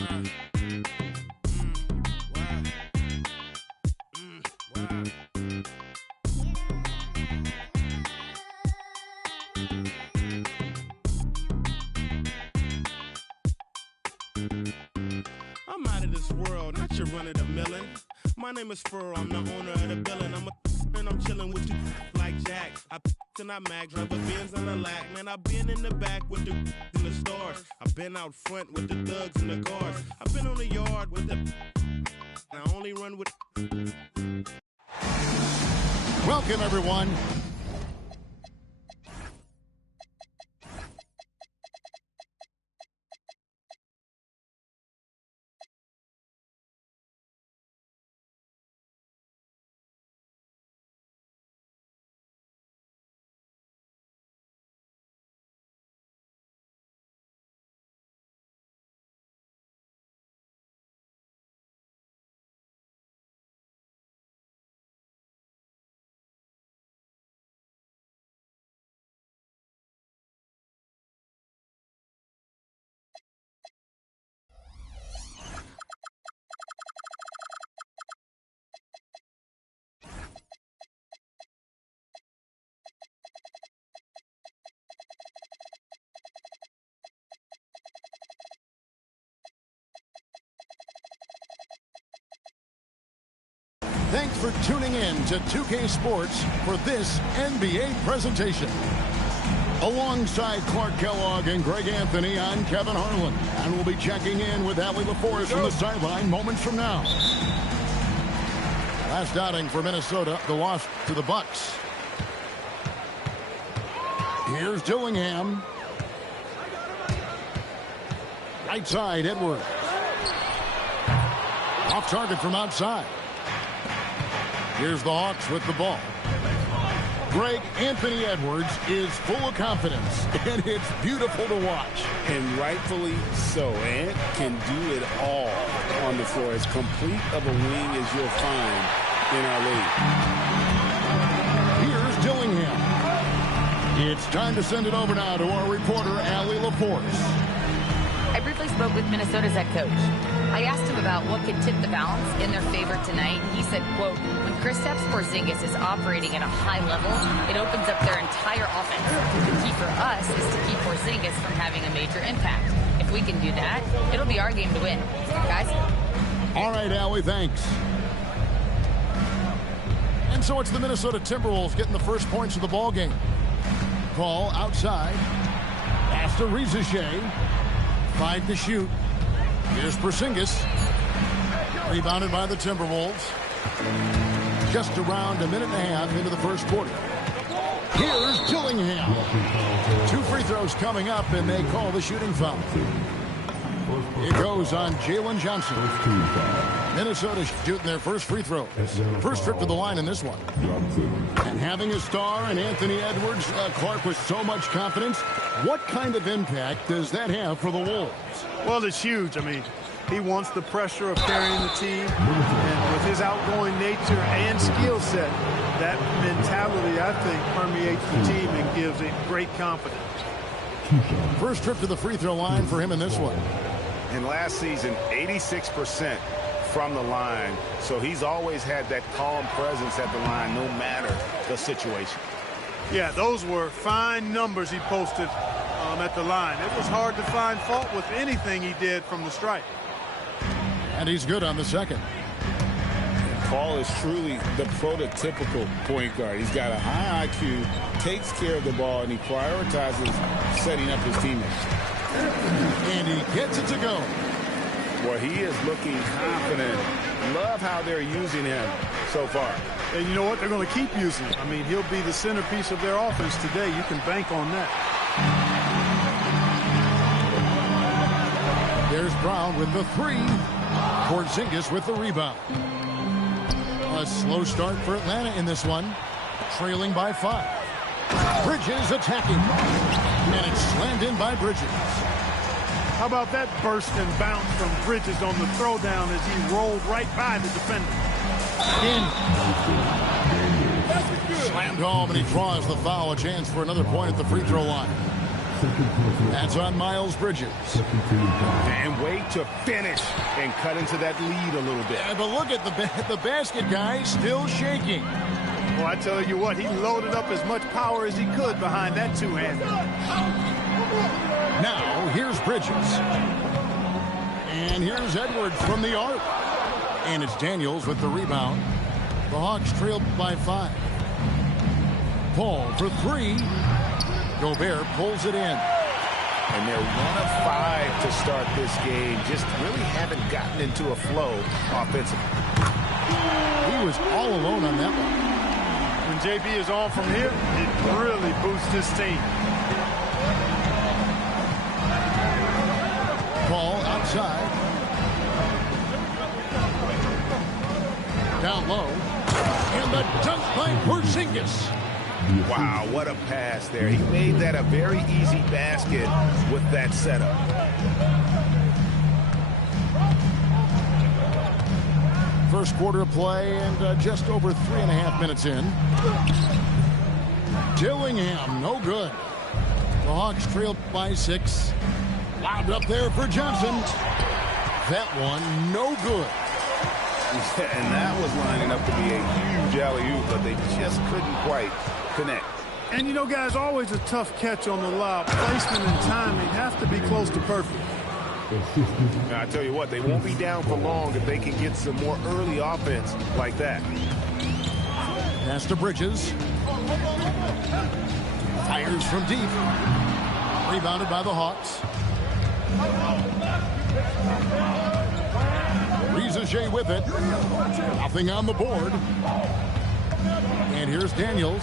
I'm out of this world, not your run-of-the-millin'. My name is Furl, I'm the owner of the building. And I'm chillin' with you like Jack. I and I mag, drive a Benz on the lack. Man, I been in the back with the in the stars. I been out front with the thugs and the guards. I been on the yard with the I only run with. Welcome, everyone. Thanks for tuning in to 2K Sports for this NBA presentation. Alongside Clark Kellogg and Greg Anthony, I'm Kevin Harlan, and we'll be checking in with Allie LaForce from the sideline moments from now. Last outing for Minnesota, the loss to the Bucks. Here's Dillingham. Right side, Edwards. Off target from outside. Here's the Hawks with the ball. Greg, Anthony Edwards is full of confidence, and it's beautiful to watch. And rightfully so. Ant can do it all on the floor. As complete of a wing as you'll find in our league. Here's Dillingham. It's time to send it over now to our reporter, Allie LaForce. I briefly spoke with Minnesota's head coach. I asked him about what could tip the balance in their favor tonight. He said, quote, when Kristaps Porzingis is operating at a high level, it opens up their entire offense. The key for us is to keep Porzingis from having a major impact. If we can do that, it'll be our game to win. Guys? All right, Allie, thanks. And so it's the Minnesota Timberwolves getting the first points of the ball game. Call outside. Pass to Rizachet. 5 to shoot. Here's Porzingis. Rebounded by the Timberwolves. Just around a minute and a half into the first quarter. Here's Dillingham. 2 free throws coming up, and they call the shooting foul. It goes on Jalen Johnson. Minnesota shooting their first free throw. First trip to the line in this one. And having a star and Anthony Edwards, Clark, with so much confidence, what kind of impact does that have for the Wolves? Well, it's huge. I mean, he wants the pressure of carrying the team. And with his outgoing nature and skill set, that mentality, I think, permeates the team and gives it great confidence. First trip to the free throw line for him in this one. And last season, 86% from the line. So he's always had that calm presence at the line no matter the situation. Yeah, those were fine numbers he posted at the line. It was hard to find fault with anything he did from the stripe. And he's good on the second. Paul is truly the prototypical point guard. He's got a high IQ, takes care of the ball, and he prioritizes setting up his teammates. And he gets it to go. Well, he is looking confident. Love how they're using him so far. And you know what? They're going to keep using him. I mean, he'll be the centerpiece of their offense today. You can bank on that. There's Brown with the 3. Porzingis with the rebound. A slow start for Atlanta in this one. Trailing by 5. Bridges attacking. And it's slammed in by Bridges. How about that burst and bounce from Bridges on the throwdown as he rolled right by the defender? Slammed home, and he draws the foul. A chance for another point at the free throw line. That's on Miles Bridges. And wait to finish and cut into that lead a little bit. Yeah, but look at the basket, guy, still shaking. Well, I tell you what, he loaded up as much power as he could behind that two-hander. Now, here's Bridges. And here's Edwards from the arc. And it's Daniels with the rebound. The Hawks trailed by 5. Paul for 3. Gobert pulls it in. And they're 1 of 5 to start this game. Just really haven't gotten into a flow offensively. He was all alone on that one. When JB is on from here, it really boosts his team. Ball outside. Down low. And the dunk by Porzingis. Wow, what a pass there. He made that a very easy basket with that setup. First quarter of play and just over 3.5 minutes in. Dillingham, no good. The Hawks trailed by 6. Lobbed up there for Johnson. That one, no good. And that was lining up to be a huge alley-oop, but they just couldn't quite connect. And, you know, guys, always a tough catch on the lob. Placement and timing have to be close to perfect. Now, I tell you what, they won't be down for long if they can get some more early offense like that. Pass to Bridges. Fires from deep. Rebounded by the Hawks. Rizache with it. Nothing on the board. And here's Daniels.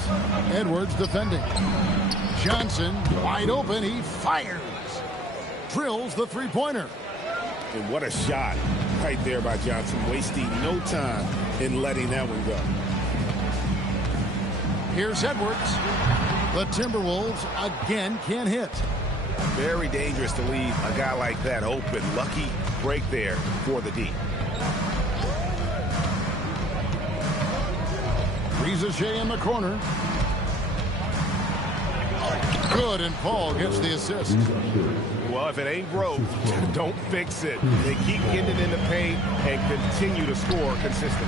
Edwards defending. Johnson wide open. He fires. Drills the three-pointer. And what a shot right there by Johnson. Wasting no time in letting that one go. Here's Edwards. The Timberwolves again can't hit. Very dangerous to leave a guy like that open. Lucky break there for the D. Rizache in the corner. Good, and Paul gets the assist. Well, if it ain't broke, don't fix it. They keep getting it in the paint and continue to score consistently.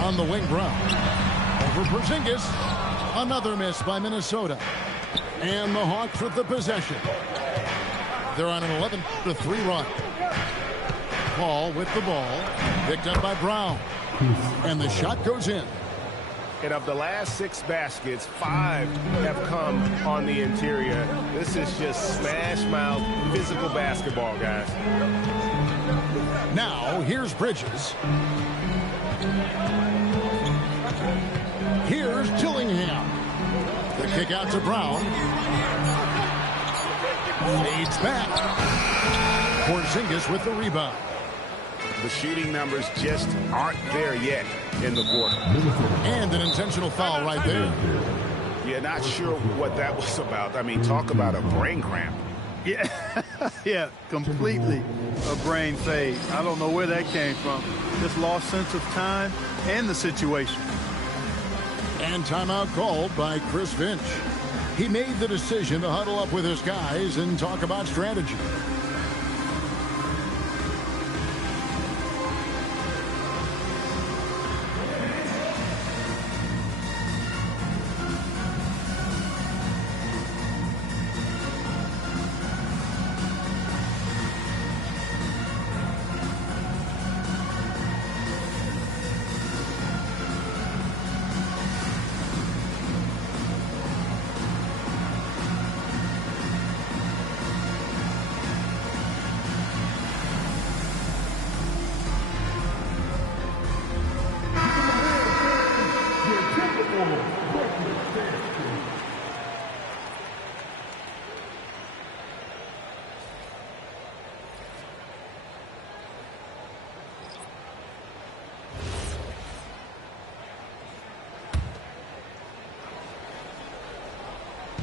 On the wing, Brown. Over Porzingis. Another miss by Minnesota. And the Hawks with the possession. They're on an 11-3 run. Paul with the ball. Picked up by Brown. And the shot goes in. And of the last 6 baskets, 5 have come on the interior. This is just smash mouth physical basketball, guys. Now, here's Bridges. Here's Dillingham. The kick out to Brown. Fades back. Porzingis with the rebound. The shooting numbers just aren't there yet in the quarter. And an intentional foul right there. Yeah, not sure what that was about. I mean, talk about a brain cramp. Yeah, yeah, completely a brain fade. I don't know where that came from. Just lost sense of time and the situation. And timeout called by Chris Finch. He made the decision to huddle up with his guys and talk about strategy.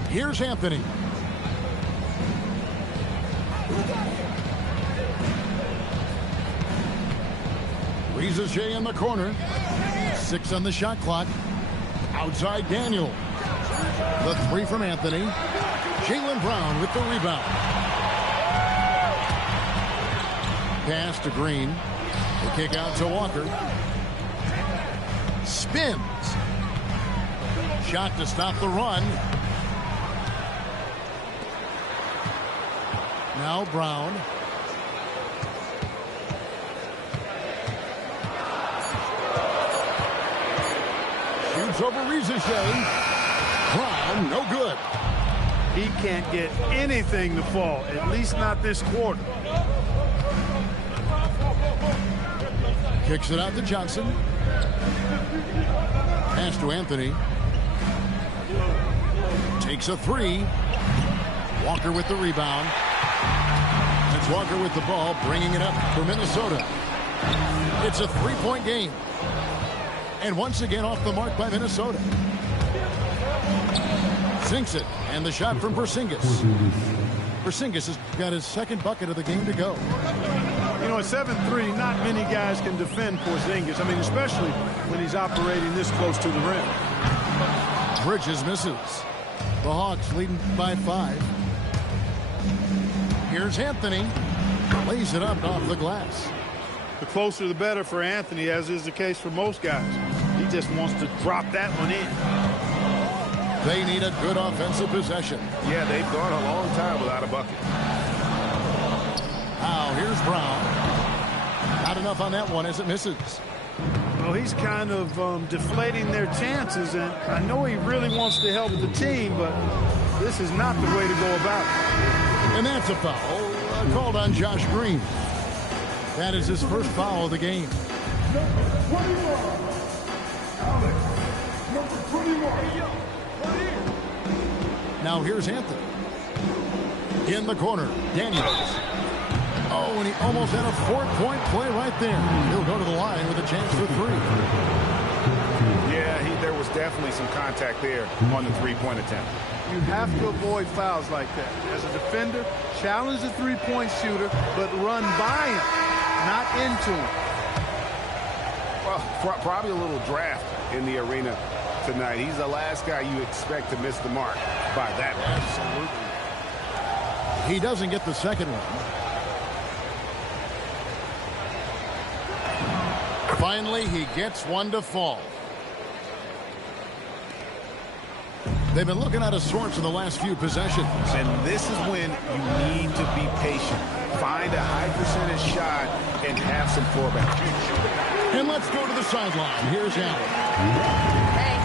Here's Anthony. Rizache in the corner. 6 on the shot clock. Outside Daniel. The three from Anthony. Jaylen Brown with the rebound. Pass to Green. The kick out to Walker. Spins. Shot to stop the run. Now Brown. Shoots over Rizichet. Brown, no good. He can't get anything to fall, at least not this quarter. Kicks it out to Johnson. Pass to Anthony. Takes a three. Walker with the rebound. It's Walker with the ball, bringing it up for Minnesota. It's a three-point game. And once again off the mark by Minnesota. Sinks it, and the shot from Porzingis. Porzingis has got his second bucket of the game to go. You know, at 7'3", not many guys can defend Porzingis. I mean, especially when he's operating this close to the rim. Bridges misses. The Hawks leading by 5. Here's Anthony. Lays it up off the glass. The closer the better for Anthony, as is the case for most guys. He just wants to drop that one in. They need a good offensive possession. Yeah, they've gone a long time without a bucket. Now here's Brown. Not enough on that one as it misses. Well, he's kind of deflating their chances, and I know he really wants to help the team, but this is not the way to go about it. And that's a foul called on Josh Green. That is his first foul of the game. Now here's Anthony. In the corner, Daniels. Oh, and he almost had a 4-point play right there. He'll go to the line with a chance for 3. Yeah, there was definitely some contact there on the three-point attempt. You have to avoid fouls like that. As a defender, challenge the three-point shooter, but run by him, not into him. Well, probably a little draft in the arena tonight. He's the last guy you expect to miss the mark by that much. Absolutely. He doesn't get the second one. Finally, he gets one to fall. They've been looking out of sorts in the last few possessions. And this is when you need to be patient. Find a high percentage shot and have some fallback. And let's go to the sideline. Here's Allen. Hey,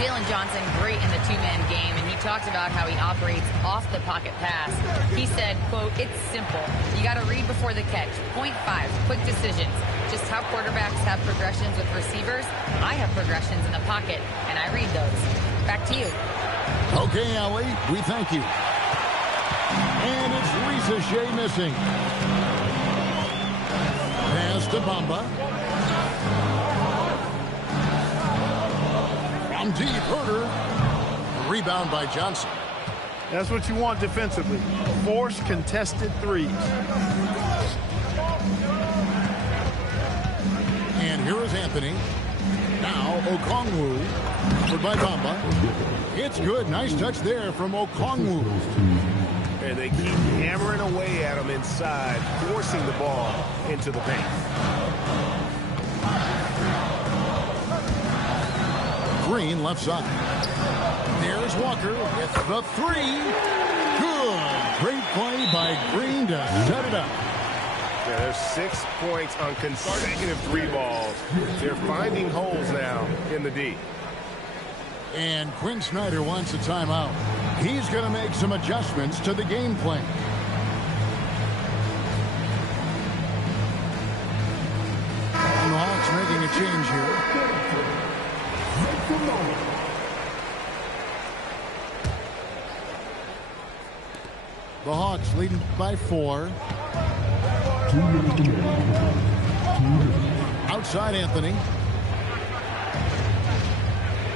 Jalen Johnson, great in the two-man game, and he talked about how he operates off the pocket pass. He said, quote, "It's simple. You got to read before the catch. Point 5, quick decisions. Just how quarterbacks have progressions with receivers, I have progressions in the pocket, and I read those." Back to you. Okay, Allie, we thank you. And it's Rizichet missing. Pass to Bamba. From deep, Herter. Rebound by Johnson. That's what you want defensively. Force contested threes. And here is Anthony. Now Okongwu. Covered by Bamba. It's good. Nice touch there from Okongwu. And they keep hammering away at him inside, forcing the ball into the paint. Green left side. There's Walker with the 3. Good. Great play by Green to set it up. Yeah, there's 6 points on consecutive 3 balls. They're finding holes now in the D. And Quinn Snyder wants a timeout. He's going to make some adjustments to the game plan. And the Hawks making a change here. The Hawks leading by 4. Outside Anthony.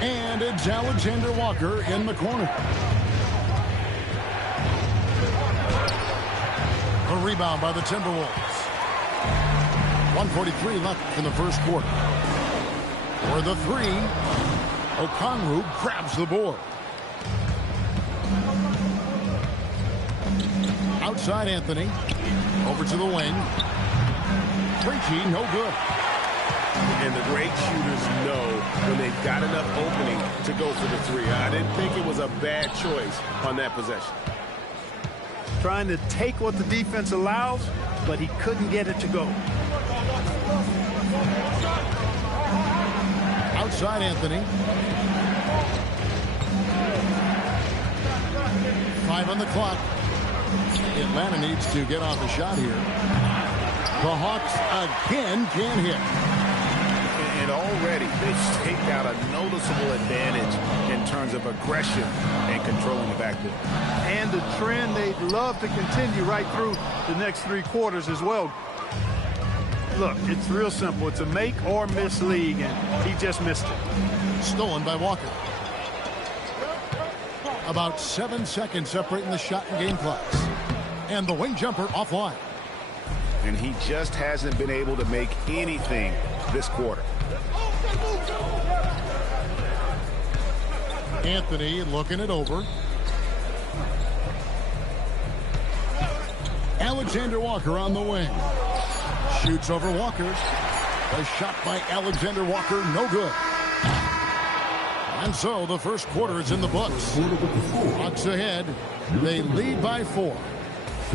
And it's Alexander Walker in the corner. A rebound by the Timberwolves. 1:43 left in the first quarter. For the 3. Okongwu grabs the board. Outside Anthony. Over to the wing. Krejci, no good. And the great shooters know when they've got enough opening to go for the three. I didn't think it was a bad choice on that possession. Trying to take what the defense allows, but he couldn't get it to go. Outside Anthony. 5 on the clock. Atlanta needs to get off the shot here. The Hawks again can't hit. And already they've staked out a noticeable advantage in terms of aggression and controlling the backcourt. And the trend they'd love to continue right through the next 3 quarters as well. Look, it's real simple. It's a make or miss league, and he just missed it. Stolen by Walker. About 7 seconds separating the shot and game clocks. And the wing jumper offline. And he just hasn't been able to make anything this quarter. Anthony looking it over. Alexander Walker on the wing. Shoots over Walker. A shot by Alexander Walker, no good. And so the first quarter is in the books. Hawks ahead. They lead by 4.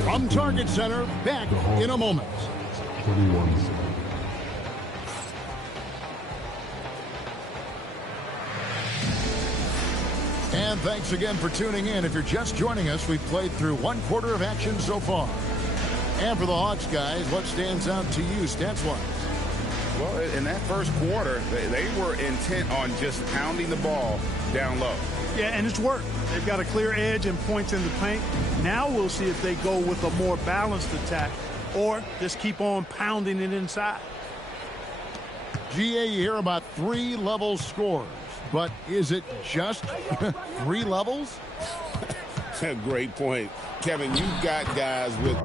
From Target Center, back in a moment. And thanks again for tuning in. If you're just joining us, we've played through 1 quarter of action so far. And for the Hawks, guys, what stands out to you stats-wise? Well, in that first quarter, they were intent on just pounding the ball down low. Yeah, and it's worked. They've got a clear edge and points in the paint. Now we'll see if they go with a more balanced attack or just keep on pounding it inside. GA, you hear about 3-level scores, but is it just 3 levels? Great point. Kevin, you've got guys with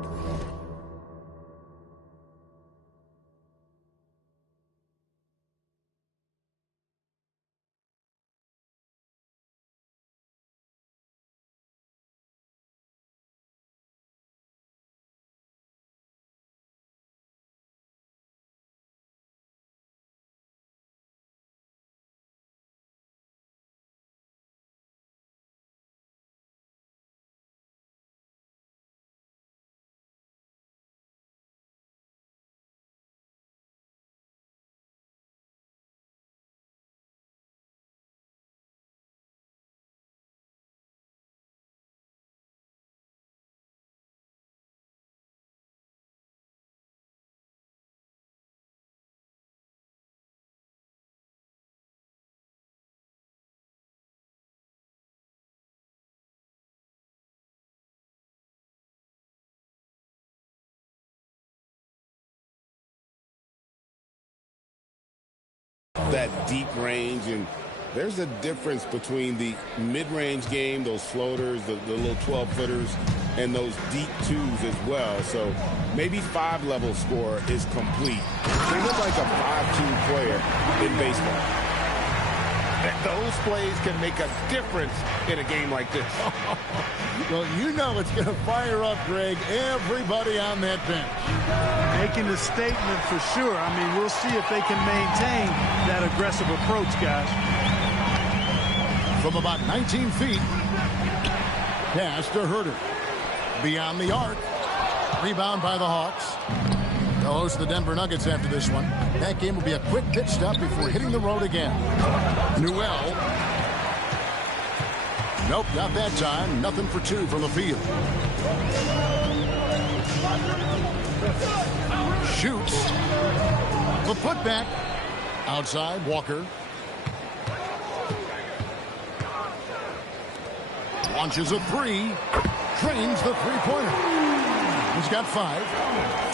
that deep range, and there's a difference between the mid-range game, those floaters, the little 12-footers, and those deep 2s as well. So maybe 5-level score is complete. They look like a 5-2 player in baseball. Those plays can make a difference in a game like this. Well, you know it's going to fire up, Greg, everybody on that bench. Making a statement for sure. I mean, we'll see if they can maintain that aggressive approach, guys. From about 19 feet, pass to Herter. Beyond the arc. Rebound by the Hawks. They'll host the Denver Nuggets after this one. That game will be a quick pit stop before hitting the road again. Newell. Nope, not that time. Nothing for 2 from the field. Shoots. The putback. Outside, Walker. Launches a 3. Drains the three-pointer. He's got 5.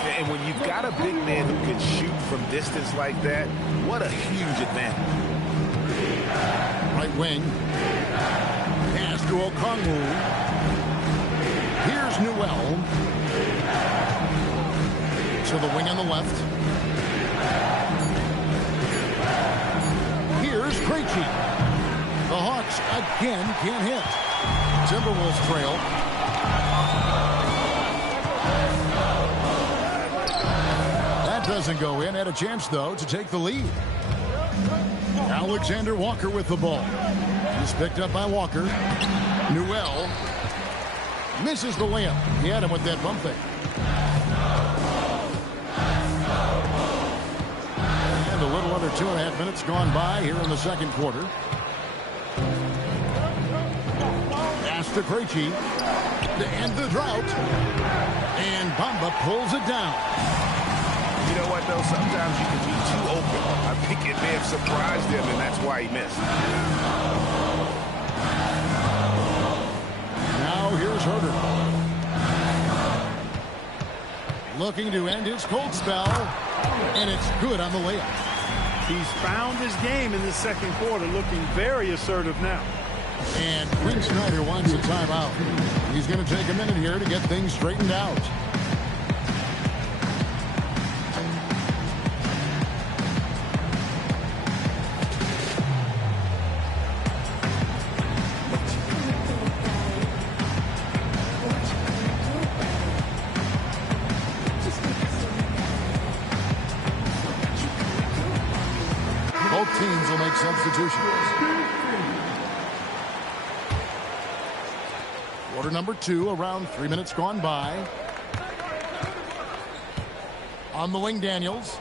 And when you've got a big man who can shoot from distance like that, what a huge advantage. Right wing. Pass to Okongwu. Here's Newell. To the wing on the left. Here's Krejci. The Hawks again can't hit. Timberwolves trail. That doesn't go in. Had a chance, though, to take the lead. Alexander Walker with the ball. He's picked up by Walker. Newell misses the layup. He had him with that bump fake. And a little under 2.5 minutes gone by here in the second quarter. Pass to Krejci to end the drought. And Bamba pulls it down. You know what, though? Sometimes you can be too open. I think it may have surprised him, and that's why he missed. Now here's Herter. Looking to end his cold spell, and it's good on the layup. He's found his game in the second quarter, looking very assertive now. And Quinn Snyder wants a timeout. He's going to take a minute here to get things straightened out. Both teams will make substitutions. Quarter number 2, around 3 minutes gone by. On the wing, Daniels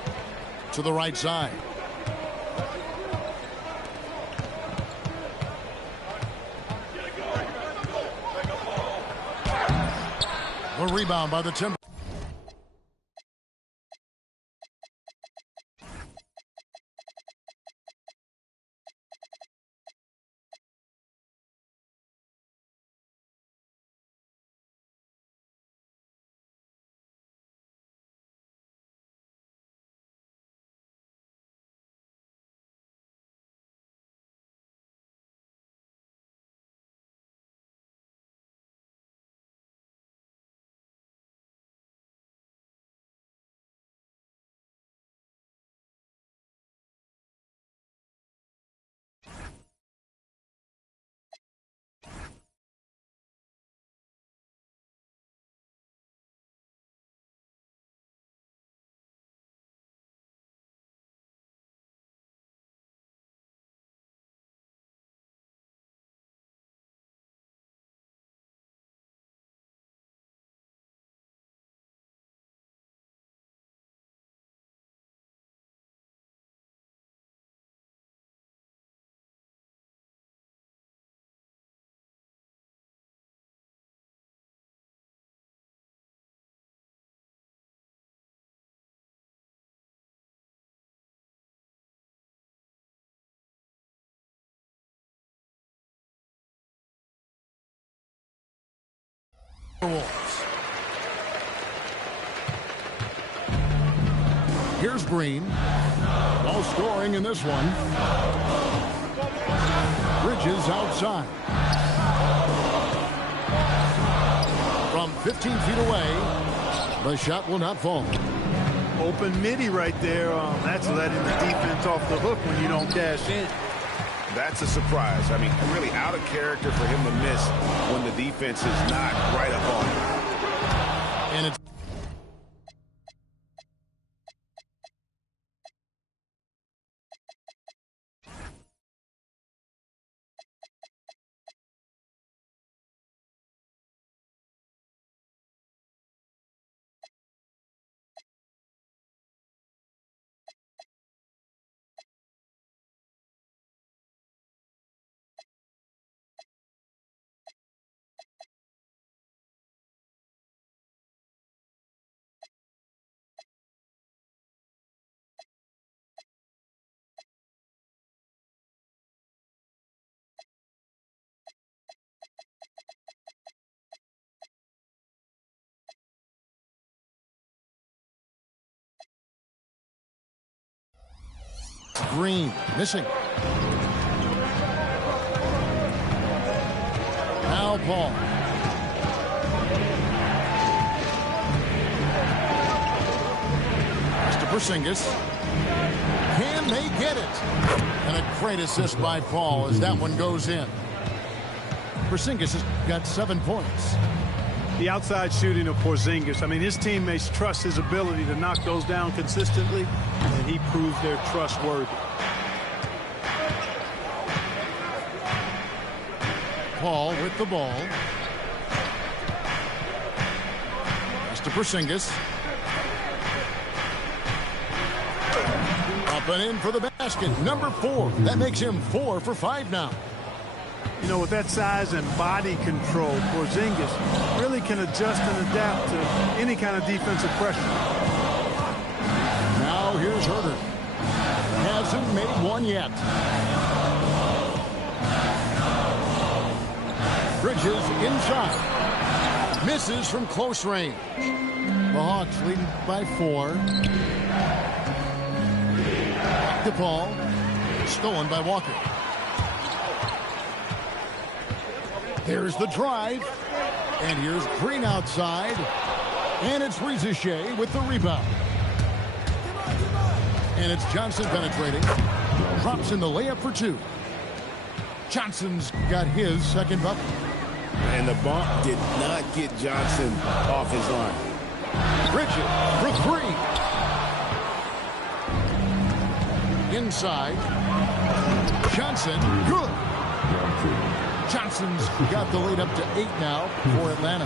to the right side. The rebound by the Timberwolves. Here's Green. No scoring in this one. Bridges outside. From 15 feet away, the shot will not fall. Open midi right there. That's letting the defense off the hook when you don't cash in. That's a surprise. I mean, really out of character for him to miss when the defense is not right up on him. And it's Green missing. Now Paul. Pass to Porzingis. Can they get it? And a great assist by Paul as that one goes in. Porzingis has got 7 points. The outside shooting of Porzingis. I mean, his teammates trust his ability to knock those down consistently, and he proves they're trustworthy. Paul with the ball. Pass to Porzingis. Up and in for the basket. Number 4. That makes him 4 for 5 now. You know, with that size and body control, Porzingis really can adjust and adapt to any kind of defensive pressure. Now here's Herder. Hasn't made one yet. Bridges inside. Misses from close range. The Hawks leading by 4. Back to Paul. Stolen by Walker. There's the drive. And here's Green outside. And it's Riziche with the rebound. And it's Johnson penetrating. Drops in the layup for 2. Johnson's got his second bucket. And the bump did not get Johnson off his line. Bridges for 3. Inside. Johnson, good. Johnson's got the lead up to 8 now for Atlanta.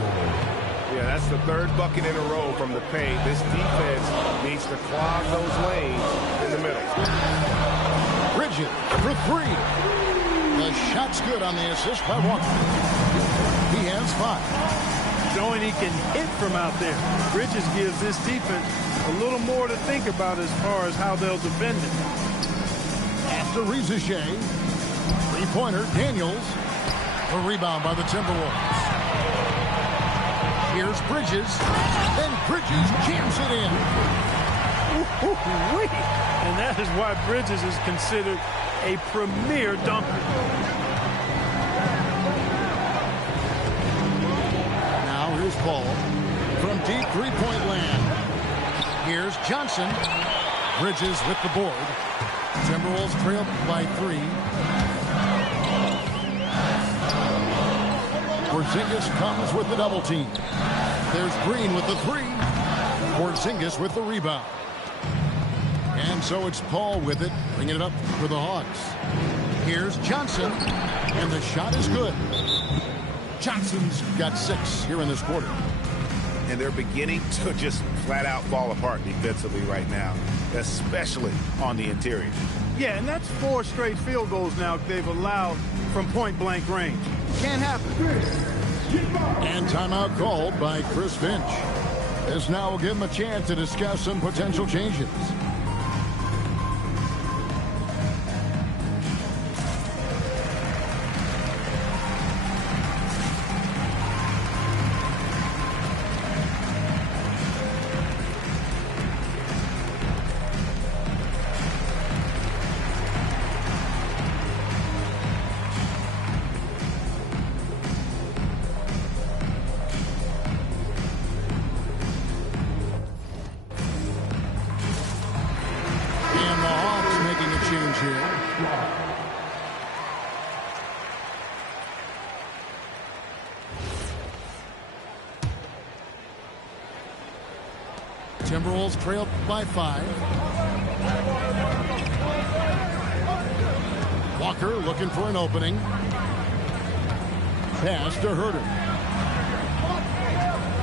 Yeah, that's the 3rd bucket in a row from the paint. This defense needs to clog those lanes in the middle. Bridges for 3. The shot's good on the assist by Walker. He has 5. Showing he can hit from out there. Bridges gives this defense a little more to think about as far as how they'll defend it. After Riziche, 3-pointer, Daniels. The rebound by the Timberwolves. Here's Bridges. And Bridges jams it in. And that is why Bridges is considered a premier dunker. Now here's Paul from deep 3-point land. Here's Johnson. Bridges with the board. Timberwolves trail by 3. Porzingis comes with the double team. There's Green with the 3. Porzingis with the rebound. And so it's Paul with it, bringing it up for the Hawks. Here's Johnson, and the shot is good. Johnson's got 6 here in this quarter. And they're beginning to just flat out fall apart defensively right now, especially on the interior. Yeah, and that's 4 straight field goals now they've allowed from point-blank range. Can't happen. And timeout called by Chris Finch. This now will give him a chance to discuss some potential changes. Timberwolves trailed by 5. Walker looking for an opening. Pass to Herder.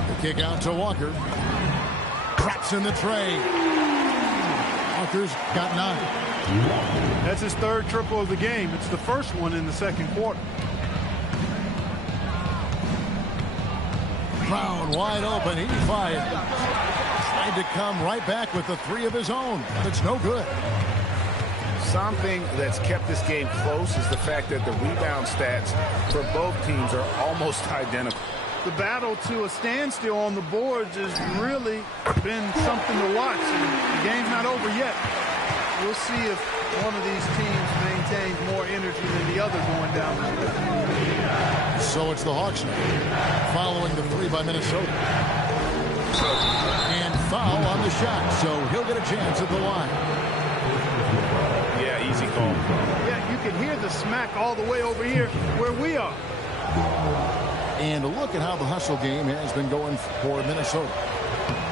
The kick out to Walker. Traps in the tray. Walker's got 9. That's his 3rd triple of the game. It's the first one in the second quarter. Brown wide open. He fired. Tried to come right back with the 3 of his own. It's no good. Something that's kept this game close is the fact that the rebound stats for both teams are almost identical. The battle to a standstill on the boards has really been something to watch. And the game's not over yet. We'll see if one of these teams maintains more energy than the other going down the stretch. So it's the Hawks now, following the 3 by Minnesota. And foul on the shot, so he'll get a chance at the line. Yeah, easy call. Yeah, you can hear the smack all the way over here where we are. And look at how the hustle game has been going for Minnesota.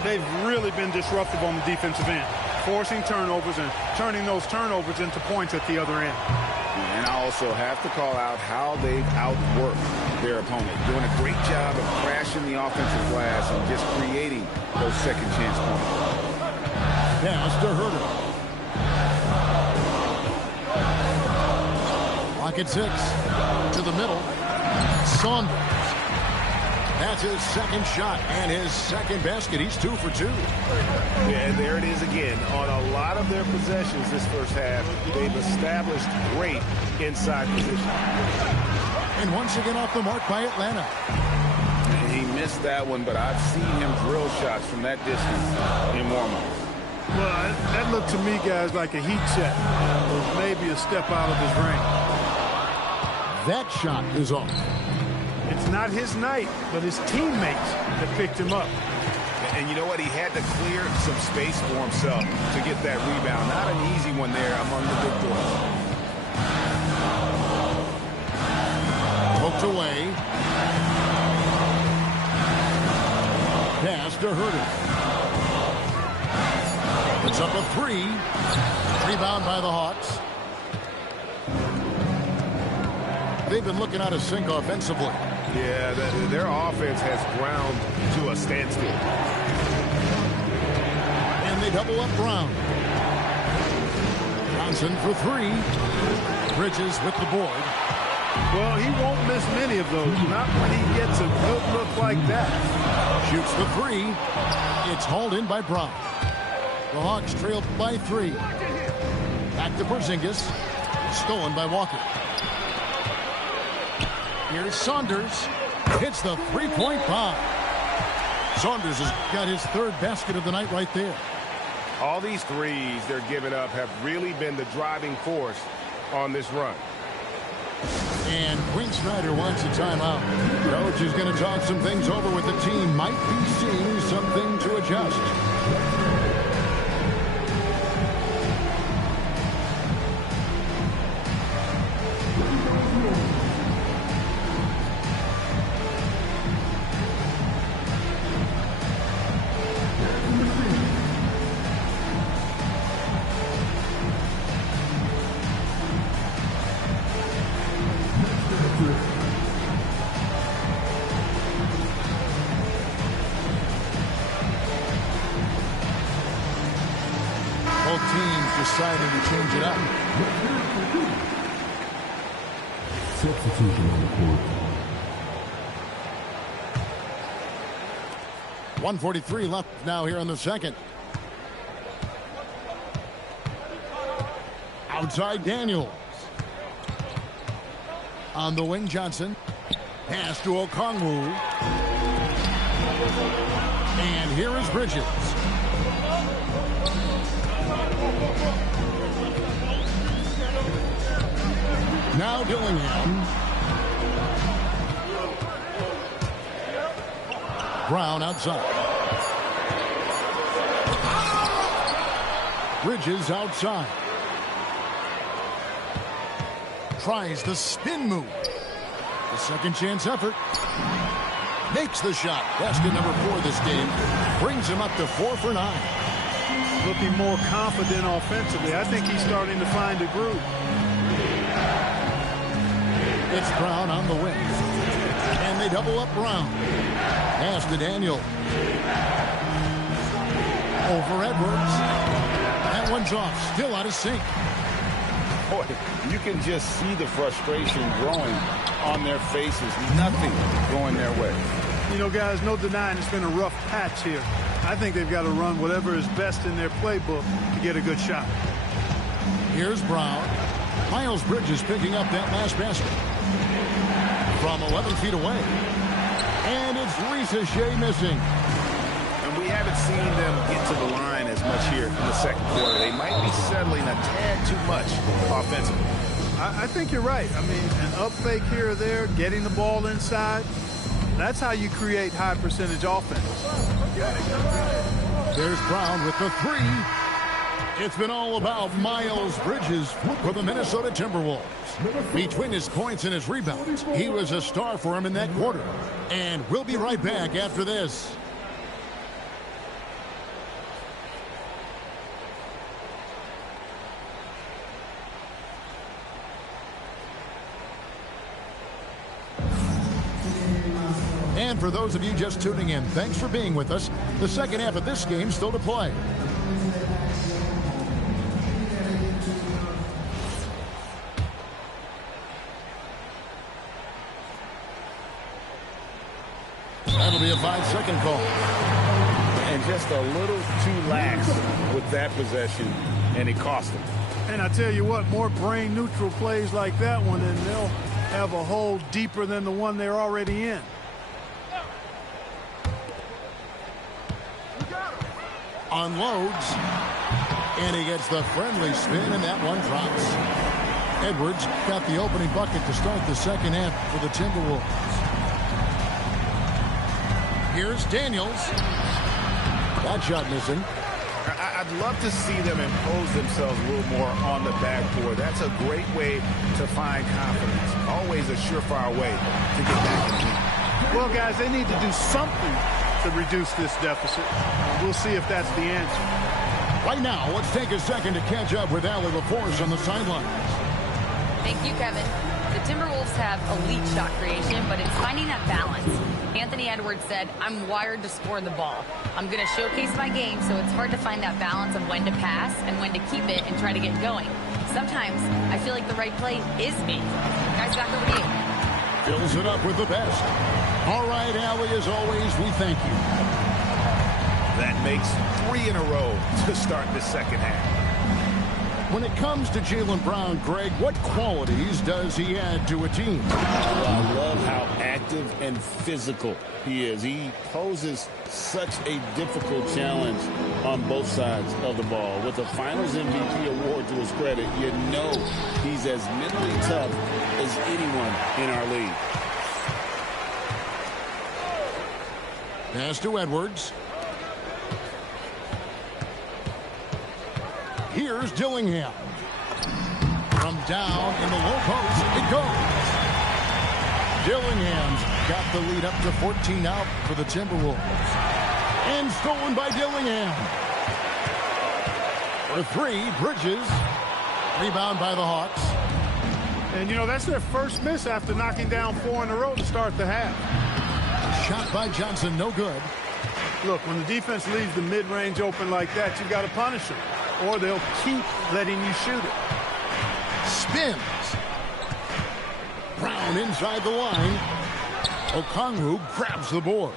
They've really been disruptive on the defensive end, forcing turnovers and turning those turnovers into points at the other end. And I also have to call out how they've outworked their opponent, doing a great job of crashing the offensive glass and just creating those second chance points. Pass to Herter. Pocket 6 to the middle. Saunders. That's his second shot and his second basket. He's 2 for 2. Yeah, and there it is again. On a lot of their possessions this first half, they've established great inside position. And once again off the mark by Atlanta. And he missed that one, but I've seen him drill shots from that distance in warm-ups. Well, that looked to me, guys, like a heat check. Maybe a step out of his range. That shot is off. It's not his night, but his teammates that picked him up. And you know what? He had to clear some space for himself to get that rebound. Not an easy one there among the big boys. Poked away. Pass to Herter. It's up a 3. Rebound by the Hawks. They've been looking out of sync offensively. Yeah, their offense has ground to a standstill. And they double up Brown. Johnson for 3. Bridges with the board. Well, he won't miss many of those. Not when he gets a good look like that. Shoots the 3. It's hauled in by Brown. The Hawks trail by 3. Back to Porzingis. Stolen by Walker. Here's Saunders. Hits the three-point bomb. Saunders has got his third basket of the night right there. All these threes they're giving up have really been the driving force on this run. And Quinn Snyder wants a timeout. Coach is going to talk some things over with the team. Might be seeing something to adjust. Deciding to change it up. Substitution on the court. 1:43 left now here in the second. Outside Daniels. On the wing, Johnson. Pass to Okongwu. And here is Bridges. Now Dillingham. Brown outside. Bridges outside. Tries the spin move. The second chance effort. Makes the shot. Basket number 4 this game. Brings him up to 4 for 9. Looking more confident offensively. I think he's starting to find a groove. It's Brown on the wing. And they double up Brown. Pass to Daniel. Over Edwards. That one's off. Still out of sync. Boy, you can just see the frustration growing on their faces. Nothing going their way. You know, guys, no denying it's been a rough patch here. I think they've got to run whatever is best in their playbook to get a good shot. Here's Brown. Miles Bridges picking up that last basket. From 11 feet away. And it's Risa Shea missing. And we haven't seen them get to the line as much here in the second quarter. They might be settling a tad too much offensively. I think you're right. I mean, an up fake here or there, getting the ball inside, that's how you create high percentage offense. There's Brown with the 3. It's been all about Miles Bridges for the Minnesota Timberwolves. Between his points and his rebounds, he was a star for him in that quarter. And we'll be right back after this. And for those of you just tuning in, thanks for being with us. The second half of this game still to play. That'll be a 5-second call. And just a little too lax with that possession, and it cost him. And I tell you what, more brain-neutral plays like that one, and they'll have a hole deeper than the one they're already in. Unloads, and he gets the friendly spin, and that one drops. Edwards got the opening bucket to start the second half for the Timberwolves. Here's Daniels. That shot missing. I'd love to see them impose themselves a little more on the backboard. That's a great way to find confidence. Always a surefire way to get back in the game. Well, guys, they need to do something to reduce this deficit. We'll see if that's the answer. Right now, let's take a second to catch up with Allie LaForce on the sidelines. Thank you, Kevin. The Timberwolves have elite shot creation, but it's finding that balance. Anthony Edwards said, "I'm wired to score the ball. I'm going to showcase my game, so it's hard to find that balance of when to pass and when to keep it and try to get going. Sometimes I feel like the right play is me." Guys, back over to you. Fills it up with the best. All right, Allie, as always, we thank you. That makes 3 in a row to start the second half. When it comes to Jaylen Brown, Greg, what qualities does he add to a team? I love how active and physical he is. He poses such a difficult challenge on both sides of the ball. With the Finals MVP award to his credit, you know he's as mentally tough as anyone in our league. Pass to Edwards. Here's Dillingham. From down in the low post, it goes. Dillingham's got the lead up to 14 out for the Timberwolves. And stolen by Dillingham. For 3, Bridges. Rebound by the Hawks. And, you know, that's their first miss after knocking down 4 in a row to start the half. Shot by Johnson, no good. Look, when the defense leaves the mid-range open like that, you've got to punish them, or they'll keep letting you shoot it. Spins. Brown inside the line. Okongwu grabs the board.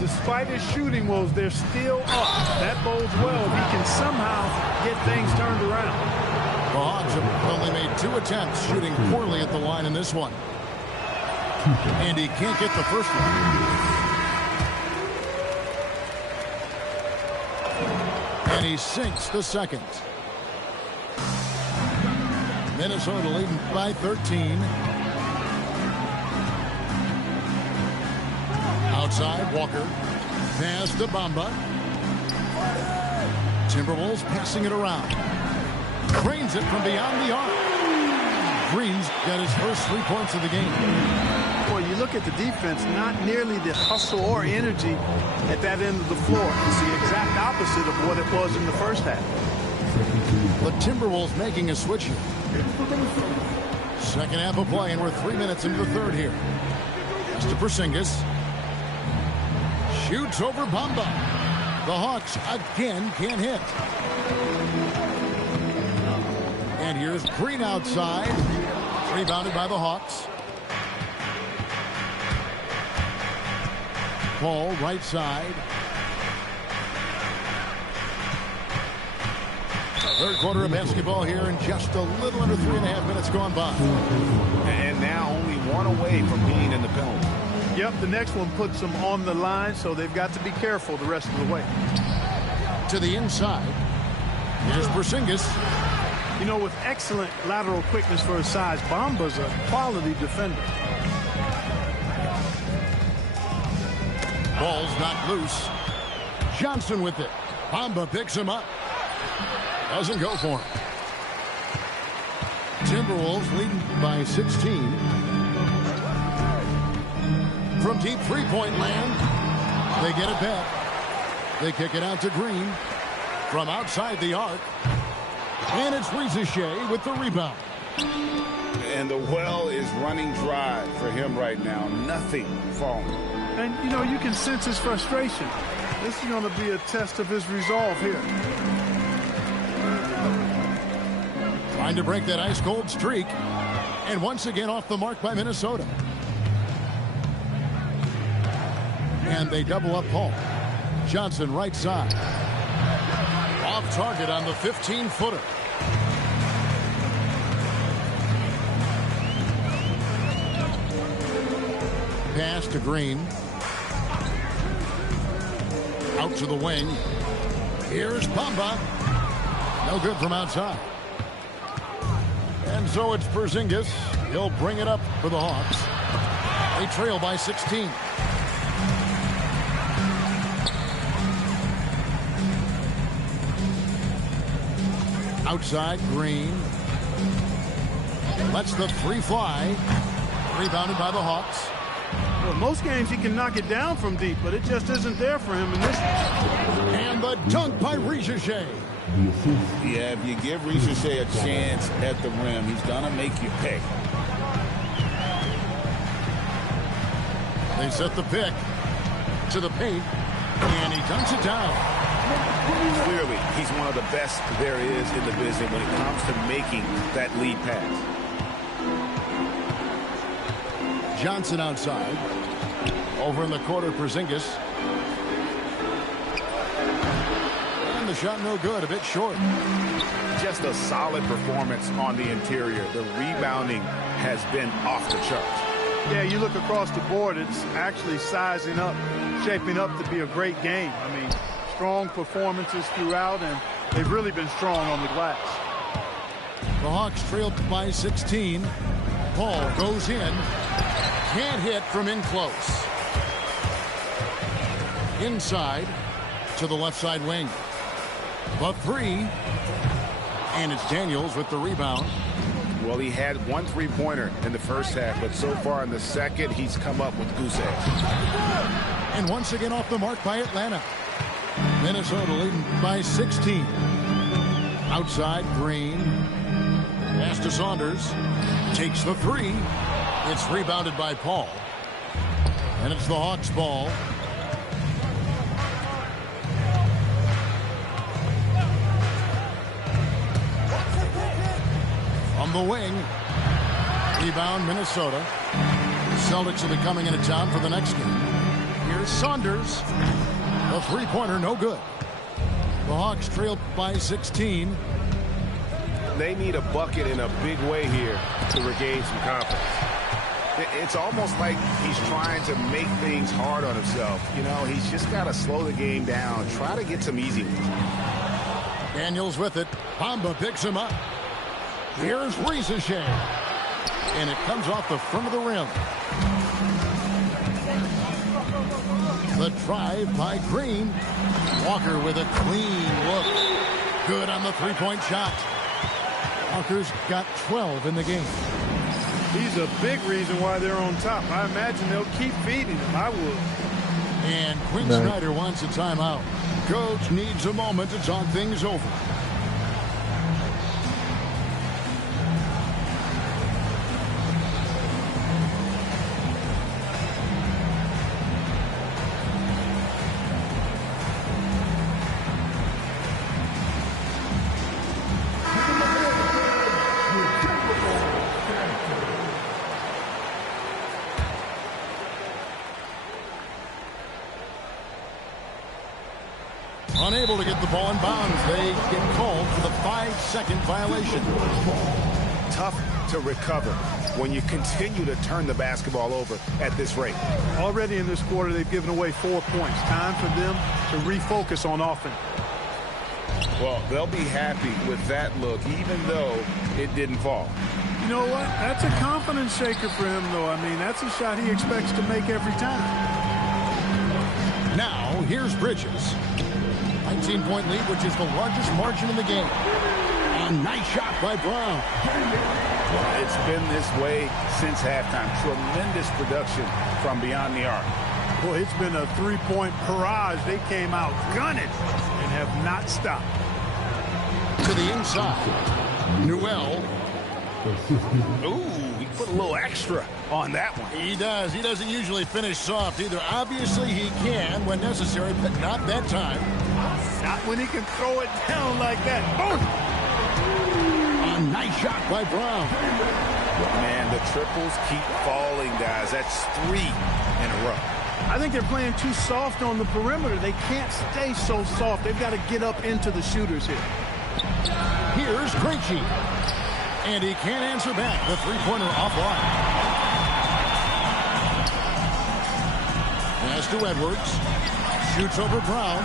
Despite his shooting woes, they're still up. That bodes well if he can somehow get things turned around. The Hawks have only made 2 attempts, shooting poorly at the line in this one. And he can't get the first one. And he sinks the second. Minnesota leading by 13. Outside, Walker. Pass to Bamba. Timberwolves passing it around. Drains it from beyond the arc. Green's got his first 3 points of the game. Boy, you look at the defense, not nearly the hustle or energy at that end of the floor. It's the exact opposite of what it was in the first half. The Timberwolves making a switch here. Second half of play, and we're 3 minutes into the third here. That's to Porzingis. Shoots over Bamba. The Hawks again can't hit. And here's Green outside. Rebounded by the Hawks. Ball right side. Third quarter of basketball here, and just a little under 3.5 minutes gone by. And now only 1 away from being in the penalty. Yep, the next one puts them on the line, so they've got to be careful the rest of the way. To the inside. Here's Porzingis. You know, with excellent lateral quickness for his size, Bamba's a quality defender. Ball's knocked loose. Johnson with it. Bamba picks him up. Doesn't go for him. Timberwolves leading by 16. From deep three-point land, they get it back. They kick it out to Green from outside the arc. And it's Rizachet with the rebound. And the well is running dry for him right now. Nothing falling. And, you know, you can sense his frustration. This is going to be a test of his resolve here. Trying to break that ice-cold streak. And once again off the mark by Minnesota. And they double up Paul. Johnson right side. Off target on the 15-footer. Pass to Green. Out to the wing. Here's Bamba. No good from outside. And so it's Porzingis. He'll bring it up for the Hawks. They trail by 16. Outside, Green. Lets the three fly. Rebounded by the Hawks. Well, most games he can knock it down from deep, but it just isn't there for him in this one. And the dunk by Rizachet. Yeah, if you give Rizachet a chance at the rim, he's going to make you pay. They set the pick to the paint, and he dunks it down. Clearly, he's one of the best there is in the business when it comes to making that lead pass. Johnson outside. Over in the corner, Porzingis. And the shot no good, a bit short. Just a solid performance on the interior. The rebounding has been off the charts. Yeah, you look across the board, it's actually sizing up, shaping up to be a great game. I mean, strong performances throughout, and they've really been strong on the glass. The Hawks trailed by 16. Paul goes in. Can't hit from in close. Inside to the left side wing. The three. And it's Daniels with the rebound. Well, he had one three-pointer in the first half, but so far in the second, he's come up with goose eggs. And once again off the mark by Atlanta. Minnesota leading by 16. Outside, Green. Pass to Saunders. Takes the three. It's rebounded by Paul. And it's the Hawks' ball. On the wing. Rebound, Minnesota. Celtics will be coming into town for the next game. Here's Saunders. The three-pointer, no good. The Hawks trail by 16. They need a bucket in a big way here to regain some confidence. It's almost like he's trying to make things hard on himself. You know, he's just got to slow the game down. Try to get some easy ones. Daniels with it. Bamba picks him up. Here's Rizachet. And it comes off the front of the rim. The drive by Green. Walker with a clean look. Good on the three-point shot. Walker's got 12 in the game. He's a big reason why they're on top. I imagine they'll keep feeding him. I would. And Quinn Snyder wants a timeout. Coach needs a moment to talk things over. Unable to get the ball in bounds. They get called for the 5-second violation. Tough to recover when you continue to turn the basketball over at this rate. Already in this quarter, they've given away 4 points. Time for them to refocus on offense. Well, they'll be happy with that look, even though it didn't fall. You know what? That's a confidence shaker for him, though. I mean, that's a shot he expects to make every time. Now, here's Bridges. 19-point lead, which is the largest margin in the game. A nice shot by Brown. It's been this way since halftime. Tremendous production from beyond the arc. Boy, it's been a three-point barrage. They came out gunning and have not stopped. To the inside. Newell. Ooh, he put a little extra on that one. He does. He doesn't usually finish soft either. Obviously, he can when necessary, but not that time. Not when he can throw it down like that. Boom! A nice shot by Brown. Man, the triples keep falling, guys. That's 3 in a row. I think they're playing too soft on the perimeter. They can't stay so soft. They've got to get up into the shooters here. Here's Krejci. And he can't answer back. The three-pointer offline. Pass to Edwards. Shoots over Brown.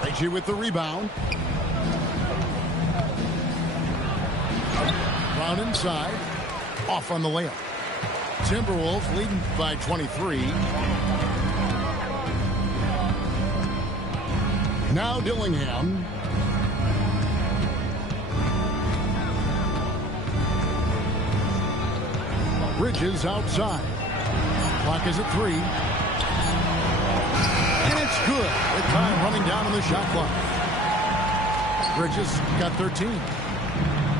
Krejci with the rebound. Brown inside. Off on the layup. Timberwolves leading by 23. Now Dillingham. Bridges outside. Clock is at 3. And it's good. With time running down on the shot clock. Bridges got 13.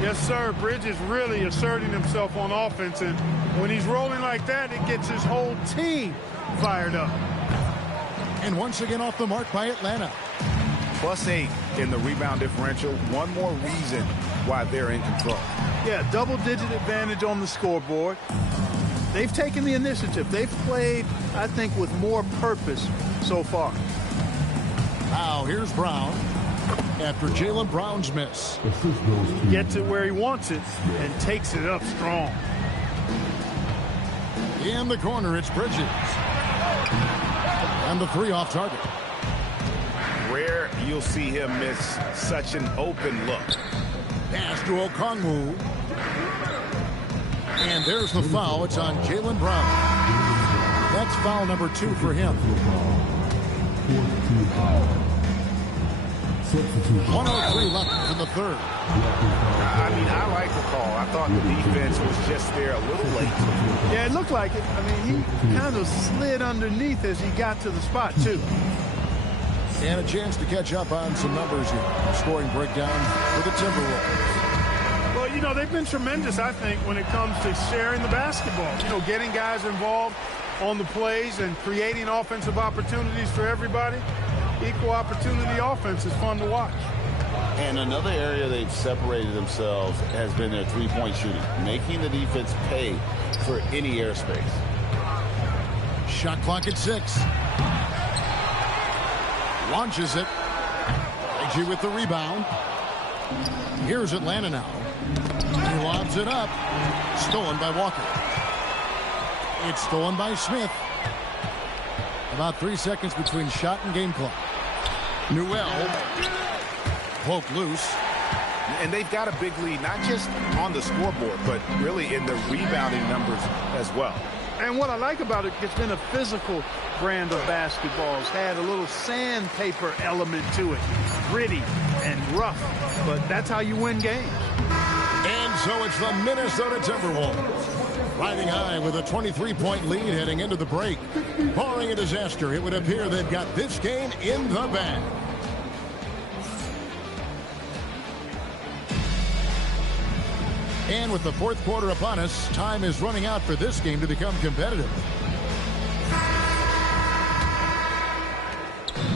Yes, sir. Bridges really asserting himself on offense, and when he's rolling like that, it gets his whole team fired up. And once again off the mark by Atlanta. +8 in the rebound differential. One more reason why they're in control. Yeah, double-digit advantage on the scoreboard. They've taken the initiative. They've played, I think, with more purpose so far. Now here's Brown after Jaylen Brown's miss. He gets it where he wants it and takes it up strong. In the corner, it's Bridges. And the 3 off target. Rare you'll see him miss such an open look. Pass to Okongwu. And there's the foul. It's on Jaylen Brown. That's foul number 2 for him. 103 left in the third. I mean, I like the call. I thought the defense was just there a little late. Yeah, it looked like it. I mean, he kind of slid underneath as he got to the spot, too. And a chance to catch up on some numbers here. Scoring breakdown for the Timberwolves. Well, you know, they've been tremendous, I think, when it comes to sharing the basketball. You know, getting guys involved on the plays and creating offensive opportunities for everybody. Equal opportunity offense is fun to watch. And another area they've separated themselves has been their three-point shooting, making the defense pay for any airspace. Shot clock at 6. Launches it. Krejci with the rebound. Here's Atlanta now. He lobs it up. Stolen by Walker. It's stolen by Smith. About 3 seconds between shot and game clock. Newell. Poke loose. And they've got a big lead, not just on the scoreboard, but really in the rebounding numbers as well. And what I like about it, it's been a physical brand of basketball. It's had a little sandpaper element to it. Gritty and rough, but that's how you win games. And so it's the Minnesota Timberwolves riding high with a 23-point lead heading into the break. Barring a disaster, it would appear they've got this game in the bag. And with the fourth quarter upon us, time is running out for this game to become competitive.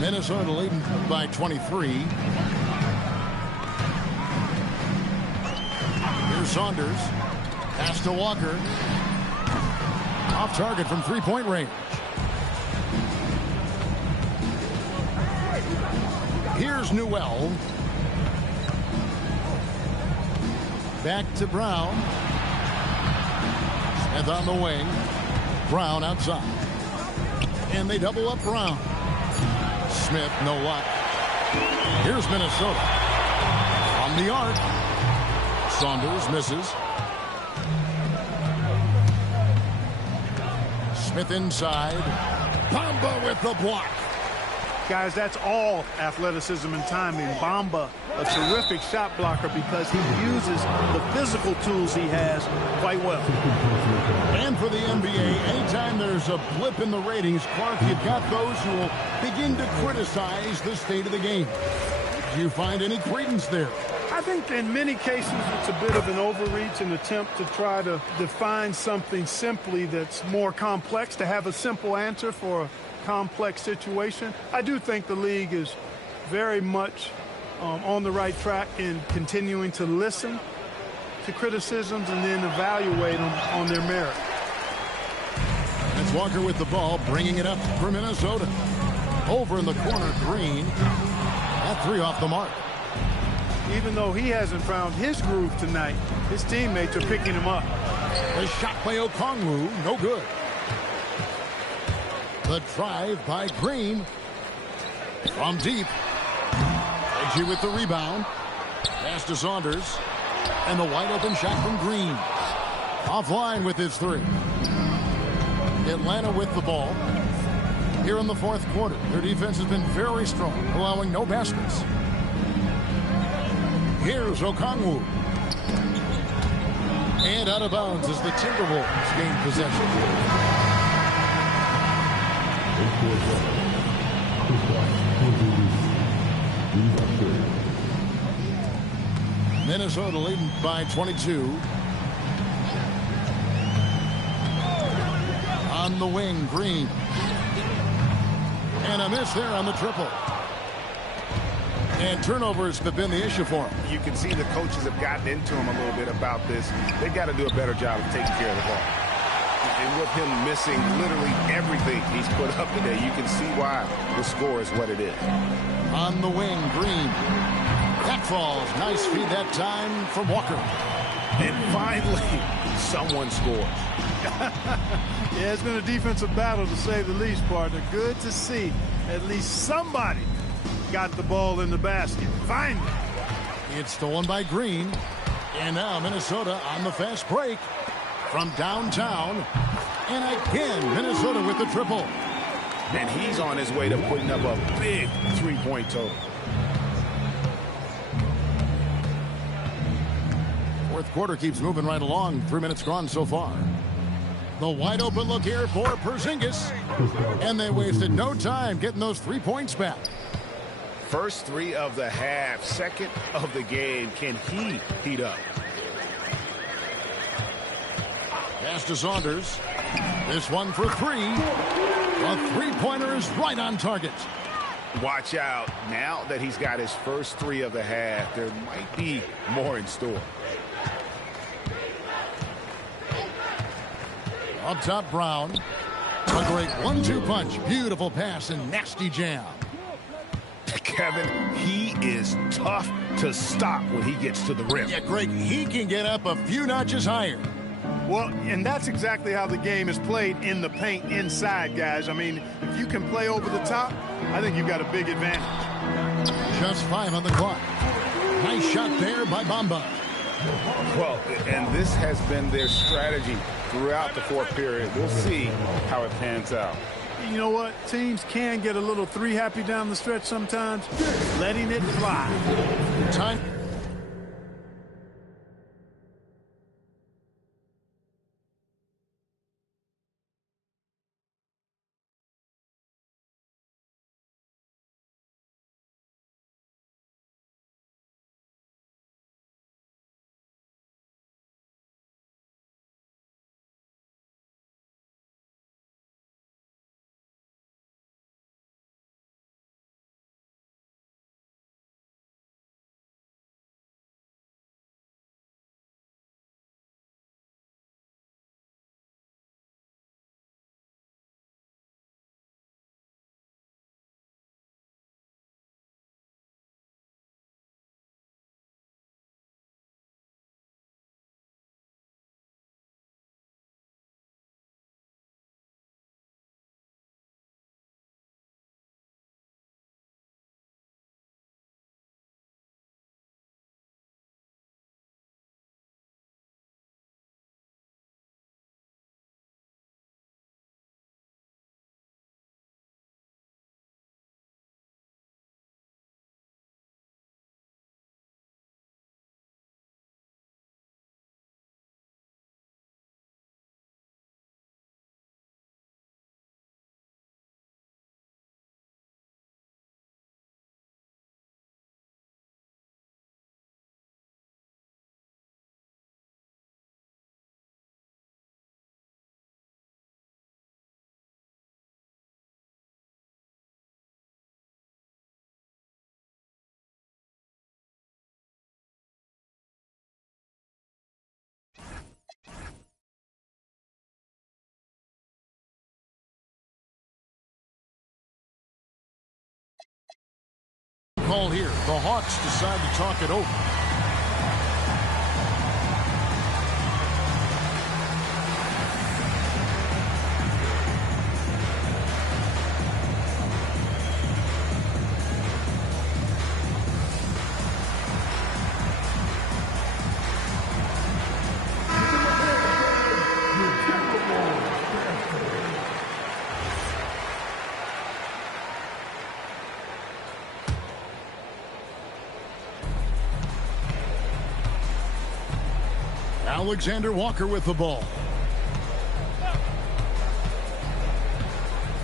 Minnesota leading by 23. Here's Saunders. Pass to Walker. Off target from three-point range. Here's Newell. Back to Brown. Smith on the wing. Brown outside. And they double up Brown. Smith, no luck. Here's Minnesota. On the arc. Saunders misses. Smith inside. Bamba with the block. Guys, that's all athleticism and timing. Bamba, a terrific shot blocker because he uses the physical tools he has quite well. And for the NBA, anytime there's a blip in the ratings, Clark, you've got those who will begin to criticize the state of the game. Do you find any credence there? I think in many cases it's a bit of an overreach, an attempt to try to define something simply that's more complex, to have a simple answer for a complex situation. I do think the league is very much on the right track in continuing to listen to criticisms and then evaluate them on their merit. That's Walker with the ball, bringing it up for Minnesota. Over in the corner, Green. That three off the mark. Even though he hasn't found his groove tonight, his teammates are picking him up. The shot by Okongwu, no good. The drive by Green. From deep. Reggie with the rebound. Pass to Saunders. And the wide open shot from Green. Offline with his three. Atlanta with the ball. Here in the fourth quarter, their defense has been very strong, allowing no baskets. Here's Okongwu. And out of bounds as the Timberwolves gain possession. Minnesota leading by 22. On the wing, Green. And a miss there on the triple. And turnovers have been the issue for him. You can see the coaches have gotten into him a little bit about this. They've got to do a better job of taking care of the ball. And with him missing literally everything he's put up today, you can see why the score is what it is. On the wing, Green. That falls. Nice feed that time from Walker. And finally, someone scores. Yeah, it's been a defensive battle to say the least, partner. Good to see at least somebody got the ball in the basket. Finally. It's stolen by Green. And now Minnesota on the fast break from downtown. And again, Minnesota with the triple. And he's on his way to putting up a big three-point total. Fourth quarter keeps moving right along. 3 minutes gone so far. The wide open look here for Porzingis. And they wasted no time getting those 3 points back. First three of the half, second of the game. Can he heat up? Pass to Saunders. This one for three. A three-pointer is right on target. Watch out. Now that he's got his first three of the half, there might be more in store. Up top, Brown. A great 1-2 punch. Beautiful pass and nasty jam. Kevin, he is tough to stop when he gets to the rim. Yeah, Greg, he can get up a few notches higher. Well, and that's exactly how the game is played in the paint inside, guys. I mean, if you can play over the top, I think you've got a big advantage. Just 5 on the clock. Nice shot there by Bamba. Well, and this has been their strategy throughout the fourth period. We'll see how it pans out. You know what? Teams can get a little three happy down the stretch sometimes. Letting it fly. Time. The Hawks decide to talk it over. Alexander Walker with the ball.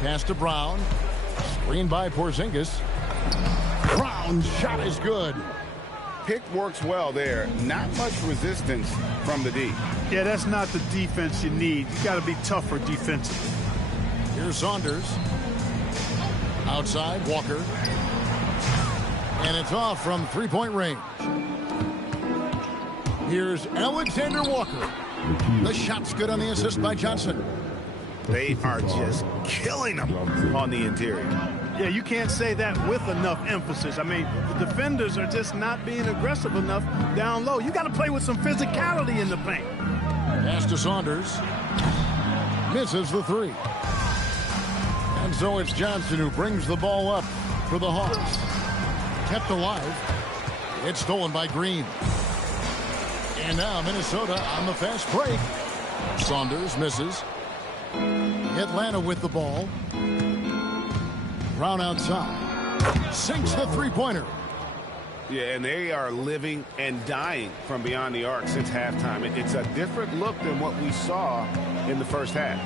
Pass to Brown. Screen by Porzingis. Brown's shot is good. Pick works well there. Not much resistance from the D. Yeah, that's not the defense you need. You got to be tougher defensively. Here's Saunders. Outside, Walker. And it's off from three-point range. Here's Alexander Walker. The shot's good on the assist by Johnson. They are just killing them on the interior. Yeah, you can't say that with enough emphasis. I mean, the defenders are just not being aggressive enough down low. You got to play with some physicality in the paint. Pass to Saunders. Misses the three. And so it's Johnson who brings the ball up for the Hawks. Kept alive. It's stolen by Green. And now Minnesota on the fast break. Saunders misses. Atlanta with the ball. Brown outside. Sinks the three-pointer. Yeah, and they are living and dying from beyond the arc since halftime. It's a different look than what we saw in the first half.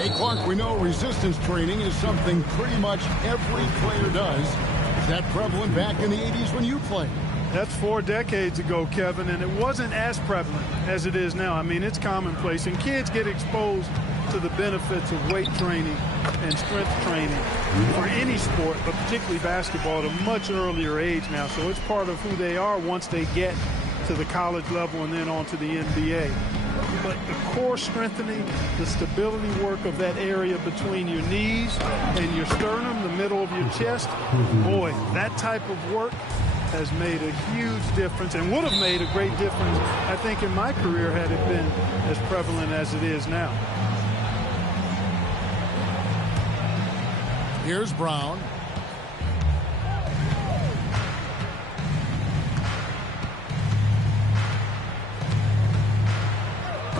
Hey, Clark, we know resistance training is something pretty much every player does. Is that prevalent back in the 80s when you played? That's 4 decades ago, Kevin, and it wasn't as prevalent as it is now. I mean, it's commonplace, and kids get exposed to the benefits of weight training and strength training for any sport, but particularly basketball, at a much earlier age now. So it's part of who they are once they get to the college level and then on to the NBA. But the core strengthening, the stability work of that area between your knees and your sternum, the middle of your chest, boy, that type of work has made a huge difference and would have made a great difference, I think, in my career had it been as prevalent as it is now. Here's Brown.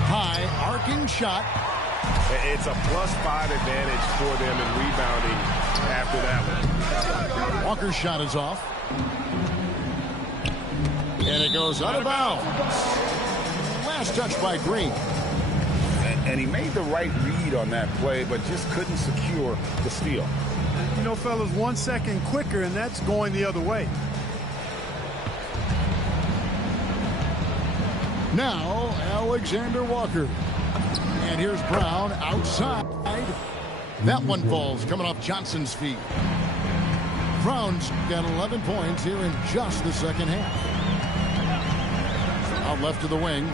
High arcing shot. It's a +5 advantage for them in rebounding after that one. Walker's shot is off. And it goes out of bounds. Last touch by Green. And he made the right read on that play, but just couldn't secure the steal. You know, fellas, 1 second quicker, and that's going the other way. Now, Alexander Walker. And here's Brown outside. That one falls coming off Johnson's feet. Brown's got 11 points here in just the second half. Out left to the wing.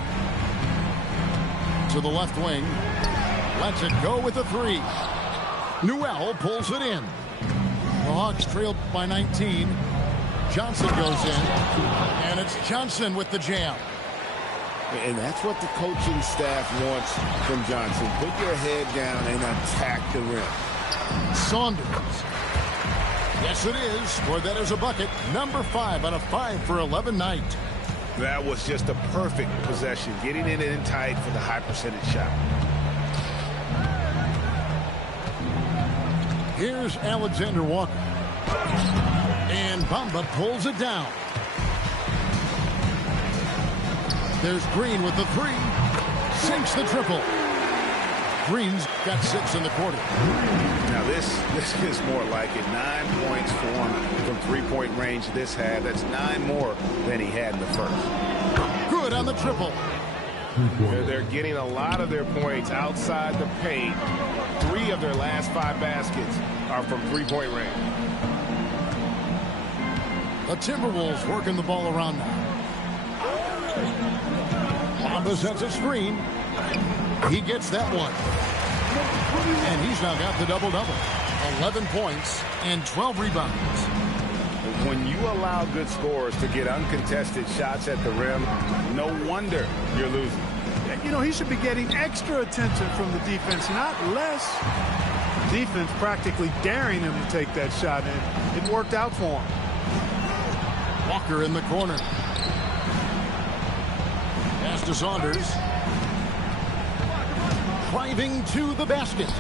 To the left wing. Lets it go with a three. Newell pulls it in. The Hawks trailed by 19. Johnson goes in. And it's Johnson with the jam. And that's what the coaching staff wants from Johnson. Put your head down and attack the rim. Saunders. Yes, it is. For that is a bucket. Number 5 on a 5 for 11 night. That was just a perfect possession. Getting it in tight for the high percentage shot. Here's Alexander Walker. And Bamba pulls it down. There's Green with the three. Sinks the triple. Green's got 6 in the quarter. Now this is more like it. 9 points for him from three-point range this half. That's 9 more than he had in the first. Good on the triple. They're getting a lot of their points outside the paint. 3 of their last 5 baskets are from three-point range. The Timberwolves working the ball around now. Bamba sets a screen. He gets that one. And he's now got the double-double. 11 points and 12 rebounds. When you allow good scorers to get uncontested shots at the rim, no wonder you're losing. You know, he should be getting extra attention from the defense, not less. Defense practically daring him to take that shot, and it worked out for him. Walker in the corner. Pass to Saunders. Driving to the basket.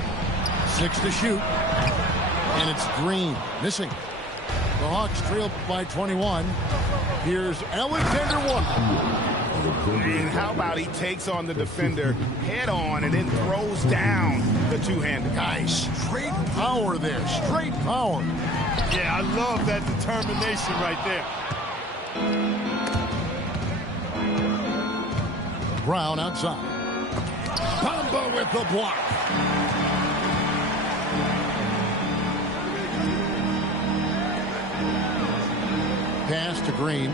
6 to shoot. And it's Green. Missing. The Hawks trail by 21. Here's Alexander Walker. And how about he takes on the defender head on and then throws down the two-handed. Guys, straight power there. Straight power. Yeah, I love that determination right there. Brown outside. Bamba with the block. Pass to Green.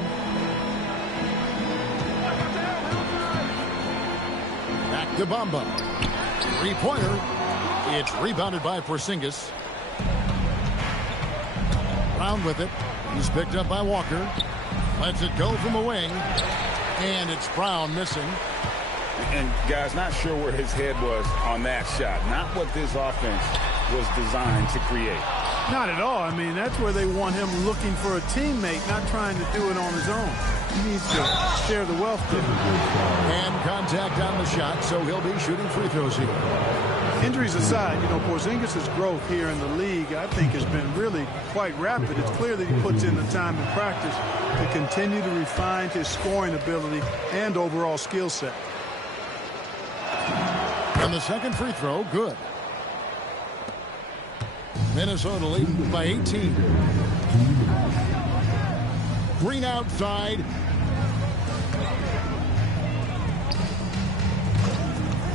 Back to Bamba. Three-pointer. It's rebounded by Porzingis. Brown with it. He's picked up by Walker. Lets it go from the wing. And it's Brown missing. And, guys, not sure where his head was on that shot. Not what this offense was designed to create. Not at all. I mean, that's where they want him looking for a teammate, not trying to do it on his own. He needs to share the wealth there. And contact on the shot, so he'll be shooting free throws here. Injuries aside, you know, Porzingis' growth here in the league, I think, has been really quite rapid. It's clear that he puts in the time in practice to continue to refine his scoring ability and overall skill set. And the second free throw, good. Minnesota leading by 18. Green outside.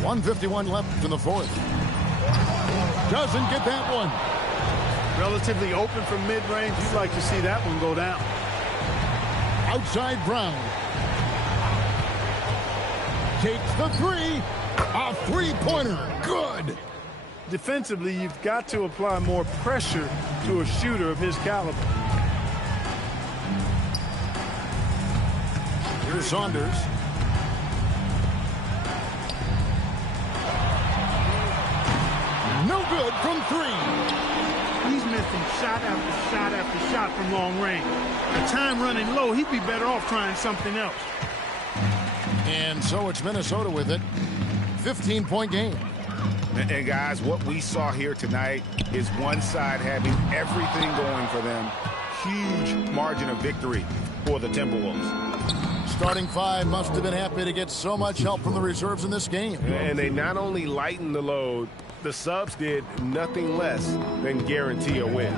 .151 left in the fourth. Doesn't get that one. Relatively open from mid-range. You'd like to see that one go down. Outside Brown. Takes the three. A three-pointer. Good. Defensively, you've got to apply more pressure to a shooter of his caliber. Here's Saunders. No good from three. He's missing shot after shot after shot from long range. The time running low, he'd be better off trying something else. And so it's Minnesota with it. 15-point game. And guys, what we saw here tonight is one side having everything going for them. Huge margin of victory for the Timberwolves. Starting five must have been happy to get so much help from the reserves in this game. And they not only lightened the load, the subs did nothing less than guarantee a win.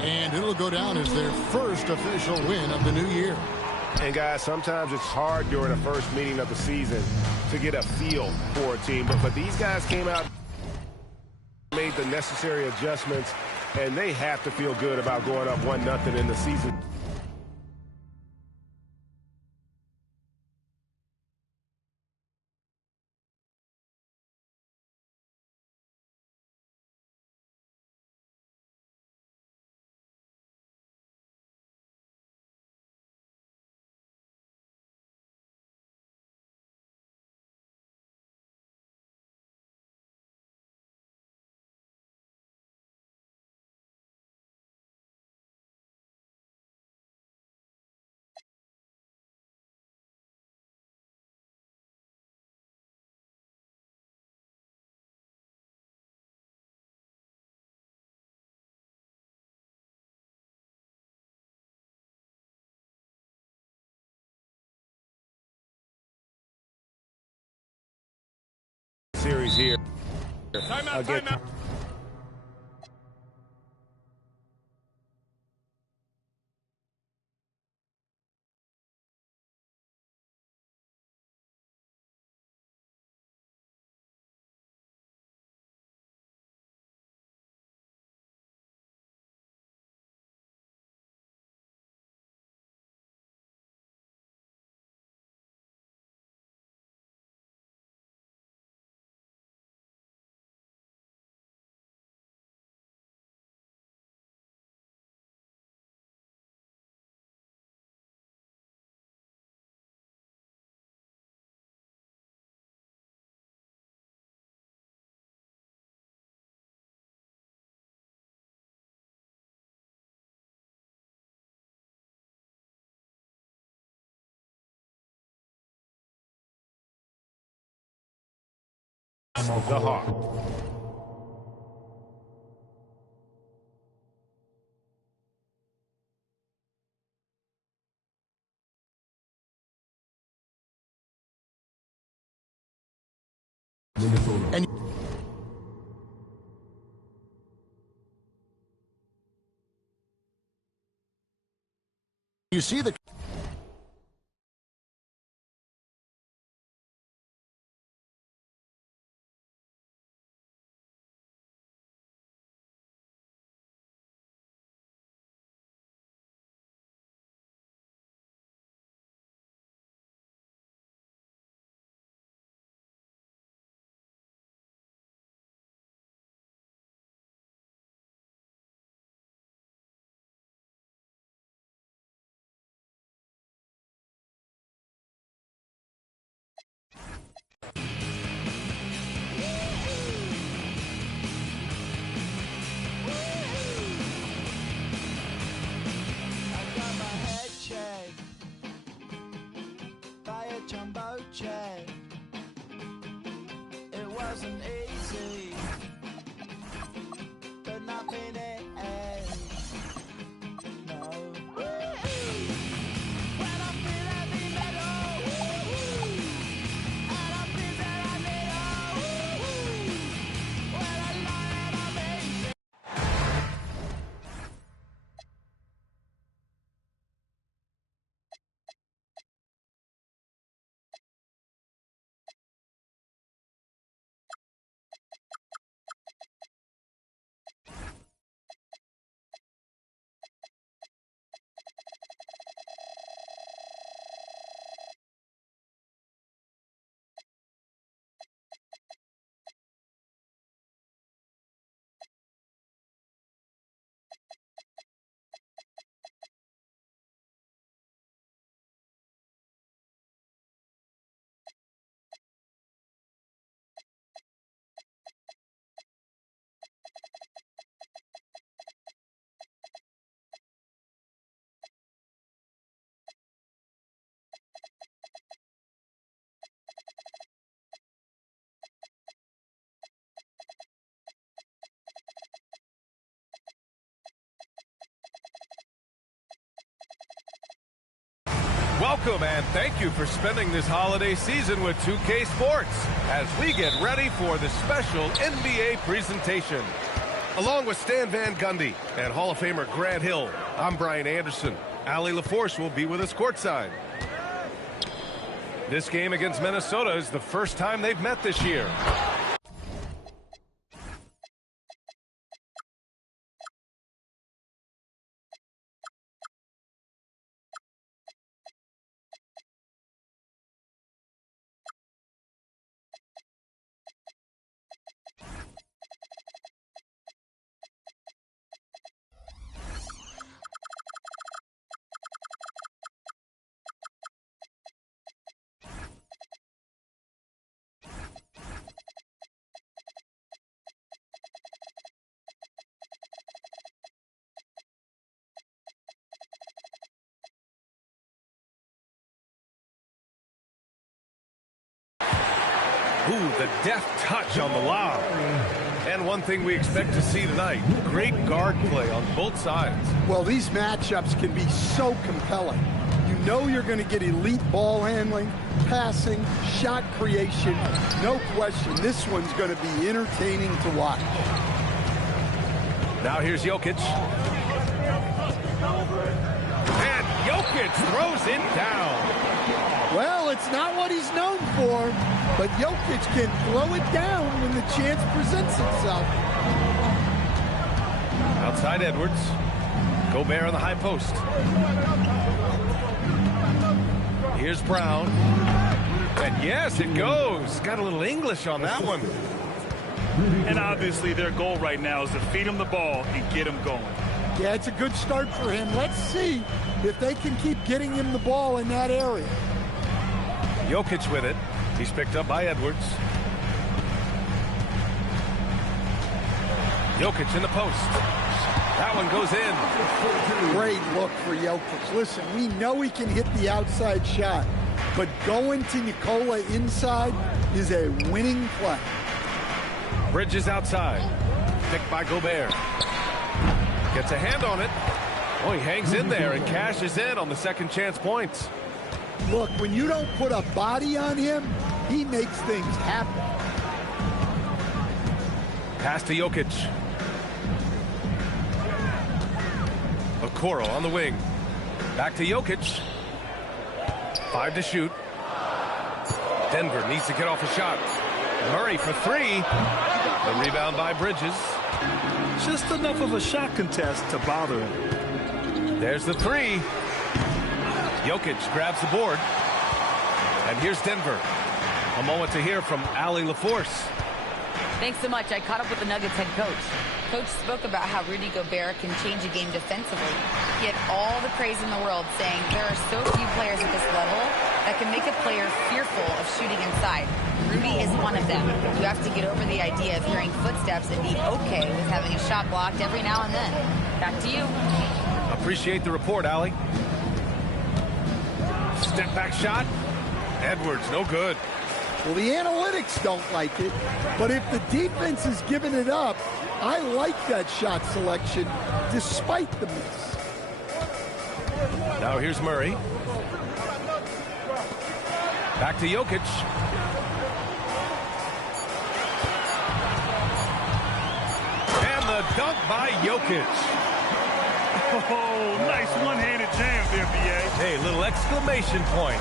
And it'll go down as their first official win of the new year. And guys, sometimes it's hard during the first meeting of the season to get a feel for a team. But these guys came out, made the necessary adjustments, and they have to feel good about going up 1-0 in the season. Series here. Timeout. the Hawk. Minnesota. And you see the It wasn't easy, but nothing else. No. When I feel heavy metal, and I feel that I need when I lie and I'm easy. Welcome and thank you for spending this holiday season with 2K Sports as we get ready for the special NBA presentation. Along with Stan Van Gundy and Hall of Famer Grant Hill, I'm Brian Anderson. Allie LaForce will be with us courtside. This game against Minnesota is the first time they've met this year. Ooh, the deft touch on the lob. And one thing we expect to see tonight, great guard play on both sides. Well, these matchups can be so compelling. You know you're going to get elite ball handling, passing, shot creation. No question, this one's going to be entertaining to watch. Now here's Jokic. And Jokic throws it down. Well, it's not what he's known for, but Jokic can throw it down when the chance presents itself. Outside Edwards. Gobert on the high post. Here's Brown. And yes, it goes. Got a little English on that one. And obviously their goal right now is to feed him the ball and get him going. Yeah, it's a good start for him. Let's see if they can keep getting him the ball in that area. Jokic with it. He's picked up by Edwards. Jokic in the post. That one goes in. Great look for Jokic. Listen, we know he can hit the outside shot, but going to Nikola inside is a winning play. Bridges outside. Picked by Gobert. Gets a hand on it. Oh, he hangs in there and cashes in on the second chance points. Look, when you don't put a body on him, he makes things happen. Pass to Jokic. Okoro on the wing. Back to Jokic. 5 to shoot. Denver needs to get off a shot. Murray for 3. The rebound by Bridges. Just enough of a shot contest to bother him. There's the 3. Jokic grabs the board. And here's Denver. A moment to hear from Allie LaForce. Thanks so much. I caught up with the Nuggets head coach. Coach spoke about how Rudy Gobert can change a game defensively. He had all the praise in the world, saying there are so few players at this level that can make a player fearful of shooting inside. Rudy is one of them. You have to get over the idea of hearing footsteps and be okay with having a shot blocked every now and then. Back to you. Appreciate the report, Allie. Step back shot. Edwards, no good. Well, the analytics don't like it, but if the defense is giving it up, I like that shot selection despite the miss. Now here's Murray. Back to Jokic. And the dunk by Jokic. Oh, nice one-handed jam there, B.A. Hey, little exclamation point.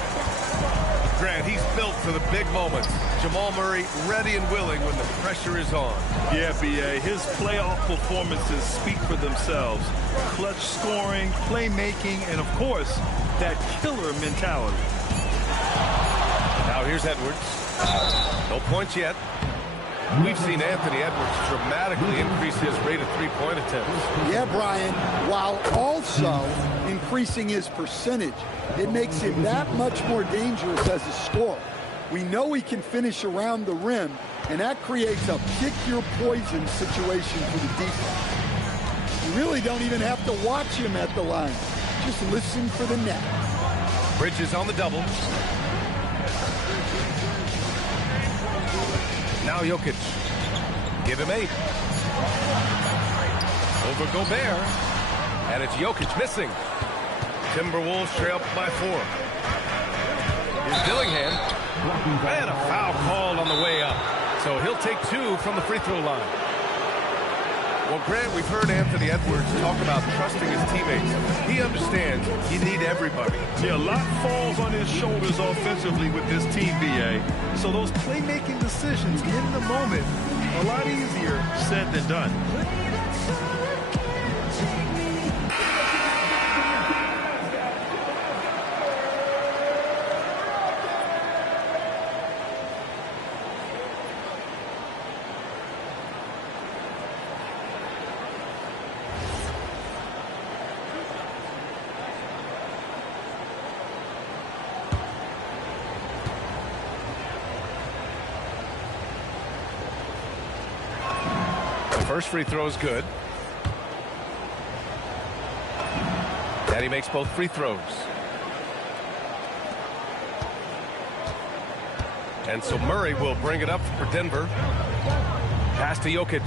Grant, he's built for the big moments. Jamal Murray ready and willing when the pressure is on. Yeah, B.A., his playoff performances speak for themselves. Clutch scoring, playmaking, and, of course, that killer mentality. Now here's Edwards. No points yet. We've seen Anthony Edwards dramatically increase his rate of three-point attempts. Yeah, Brian, while also increasing his percentage. It makes him that much more dangerous as a scorer. We know he can finish around the rim, and that creates a pick-your-poison situation for the defense. You really don't even have to watch him at the line. Just listen for the net. Bridges on the double. Now Jokic. Give him 8. Over Gobert. And it's Jokic missing. Timberwolves trail by 4. Here's Dillingham. And a foul called on the way up. So he'll take 2 from the free throw line. Well, Grant, we've heard Anthony Edwards talk about trusting his teammates. He understands you need everybody. Yeah, a lot falls on his shoulders offensively with this team, B.A. So those playmaking decisions in the moment are a lot easier said than done. First free throw is good. And he makes both free throws. And so Murray will bring it up for Denver. Pass to Jokic.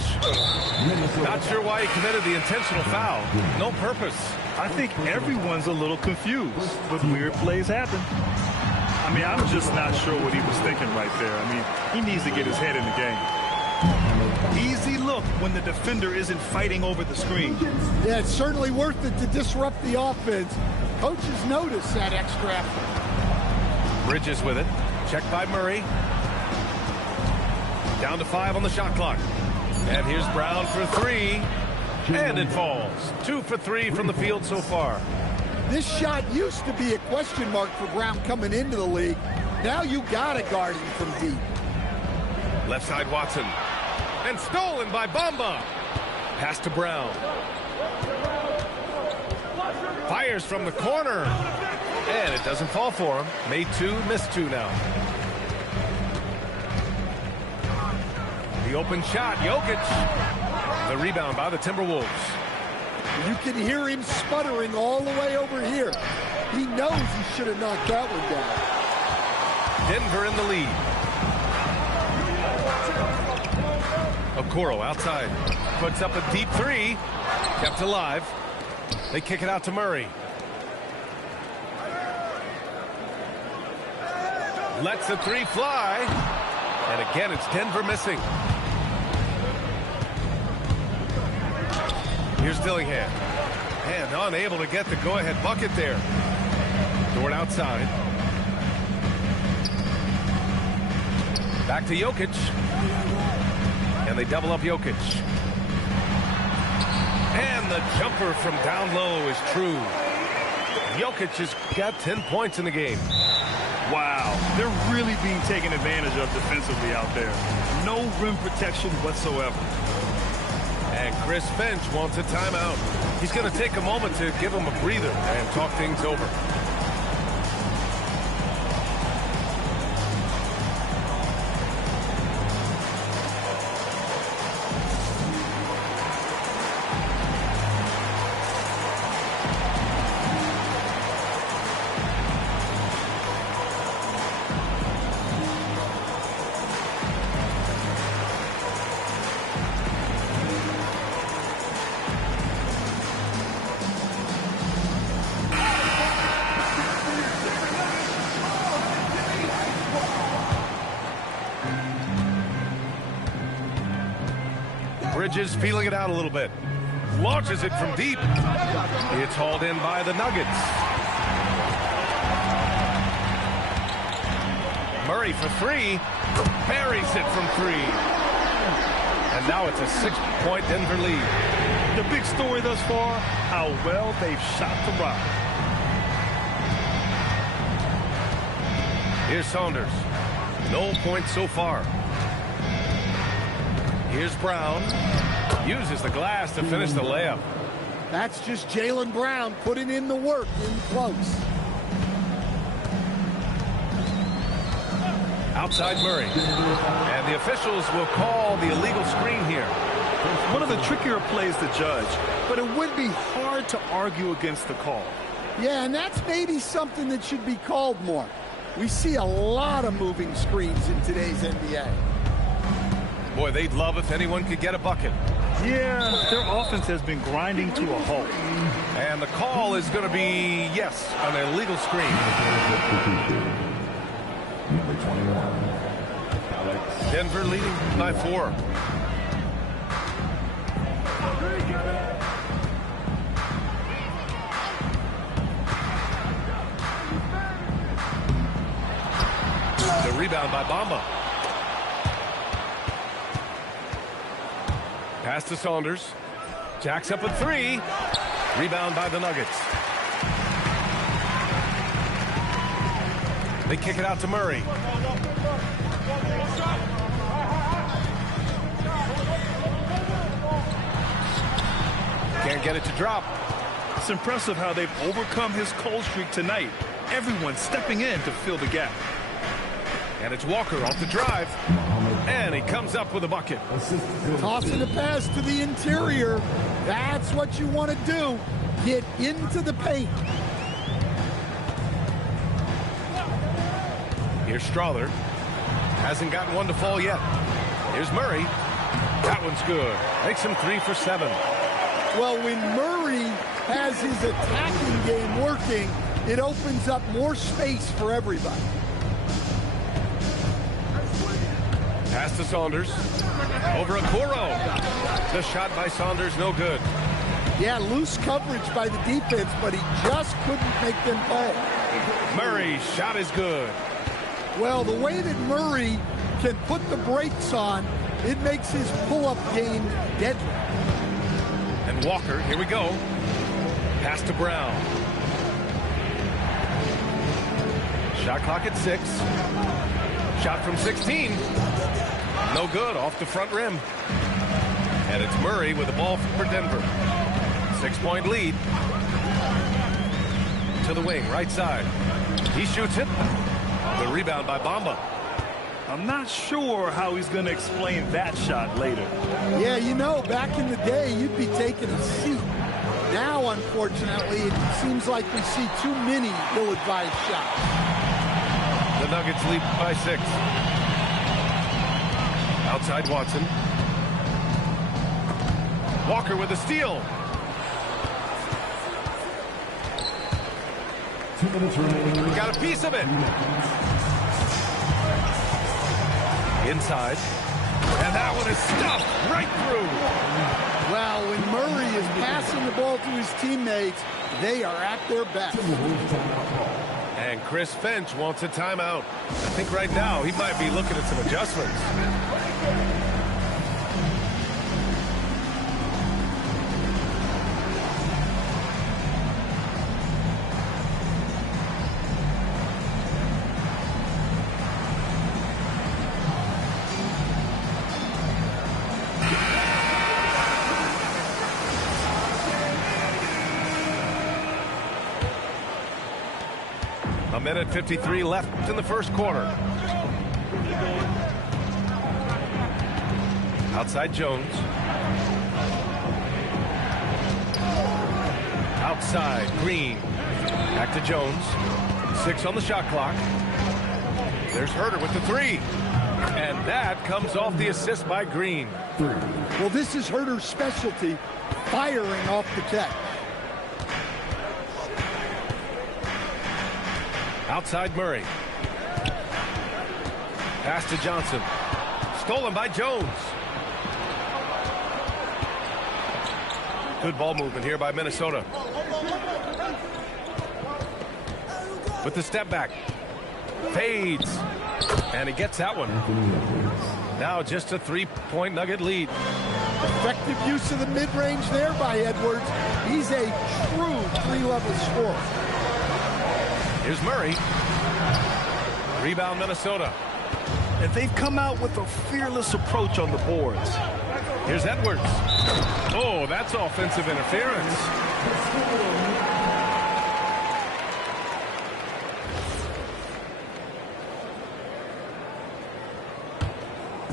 Not sure why he committed the intentional foul. No purpose. I think everyone's a little confused, but weird plays happen. I mean, I'm just not sure what he was thinking right there. I mean, he needs to get his head in the game. Easy look when the defender isn't fighting over the screen. Yeah, it's certainly worth it to disrupt the offense. Coaches notice that extra effort. Bridges with it. Checked by Murray. Down to 5 on the shot clock. And here's Brown for 3. And it falls. 2 for 3 from the field so far. This shot used to be a question mark for Brown coming into the league. Now you got to guard him from deep. Left side Watson. And stolen by Bamba. Pass to Brown. Fires from the corner. And it doesn't fall for him. Made 2, missed 2 now. The open shot, Jokic. The rebound by the Timberwolves. You can hear him sputtering all the way over here. He knows he should have knocked that one down. Denver in the lead. Okoro outside. Puts up a deep three. Kept alive. They kick it out to Murray. Lets the three fly. And again, it's Denver missing. Here's Dillingham. And unable to get the go-ahead bucket there. Dort outside. Back to Jokic. And they double up Jokic. And the jumper from down low is true. Jokic has got 10 points in the game. Wow, they're really being taken advantage of defensively out there. No rim protection whatsoever. And Chris Finch wants a timeout. He's going to take a moment to give him a breather and talk things over. Bridges feeling it out a little bit. Launches it from deep. It's hauled in by the Nuggets. Murray for three. Buries it from three. And now it's a 6-point Denver lead. The big story thus far, how well they've shot the rock. Here's Saunders. No points so far. Here's Brown. Uses the glass to finish the layup. That's just Jaylen Brown putting in the work in close. Outside Murray. And the officials will call the illegal screen here. One of the trickier plays to judge, but it would be hard to argue against the call. Yeah, and that's maybe something that should be called more. We see a lot of moving screens in today's NBA. Boy, they'd love if anyone could get a bucket. Yeah, their offense has been grinding to a halt. And the call is going to be, yes, an illegal screen. Number 21, Alex. Denver leading by 4. The rebound by Bamba. Pass to Saunders. Jacks up a 3. Rebound by the Nuggets. They kick it out to Murray. Can't get it to drop. It's impressive how they've overcome his cold streak tonight. Everyone stepping in to fill the gap. And it's Walker off the drive. And he comes up with a bucket. Tossing a pass to the interior. That's what you want to do. Get into the paint. Here's Strother. Hasn't gotten one to fall yet. Here's Murray. That one's good. Makes him 3 for 7. Well, when Murray has his attacking game working, it opens up more space for everybody. Pass to Saunders. Over Okoro. The shot by Saunders, no good. Yeah, loose coverage by the defense, but he just couldn't make them pay. Murray's shot is good. Well, the way that Murray can put the brakes on, it makes his pull-up game deadly. And Walker, here we go. Pass to Brown. Shot clock at 6. Shot from 16. No good, off the front rim. And it's Murray with the ball for Denver. 6-point lead. To the wing, right side. He shoots it. The rebound by Bamba. I'm not sure how he's going to explain that shot later. Yeah, you know, back in the day, you'd be taking a seat. Now, unfortunately, it seems like we see too many ill-advised shots. The Nuggets lead by 6. Outside Watson. Walker with a steal. 2 minutes remaining. He got a piece of it. Inside. And that one is stuffed right through. Well, when Murray is passing the ball to his teammates, they are at their best. And Chris Finch wants a timeout. I think right now he might be looking at some adjustments. A minute 53 left in the first quarter. Outside Jones. Outside Green. Back to Jones. 6 on the shot clock. There's Herter with the 3. And that comes off the assist by Green. Well, this is Herter's specialty, firing off the catch. Outside Murray. Pass to Johnson. Stolen by Jones. Good ball movement here by Minnesota. With the step back. Fades. And he gets that one. Now just a 3-point Nugget lead. Effective use of the mid-range there by Edwards. He's a true 3-level scorer. Here's Murray. Rebound Minnesota. And they've come out with a fearless approach on the boards. Here's Edwards. Oh, that's offensive interference.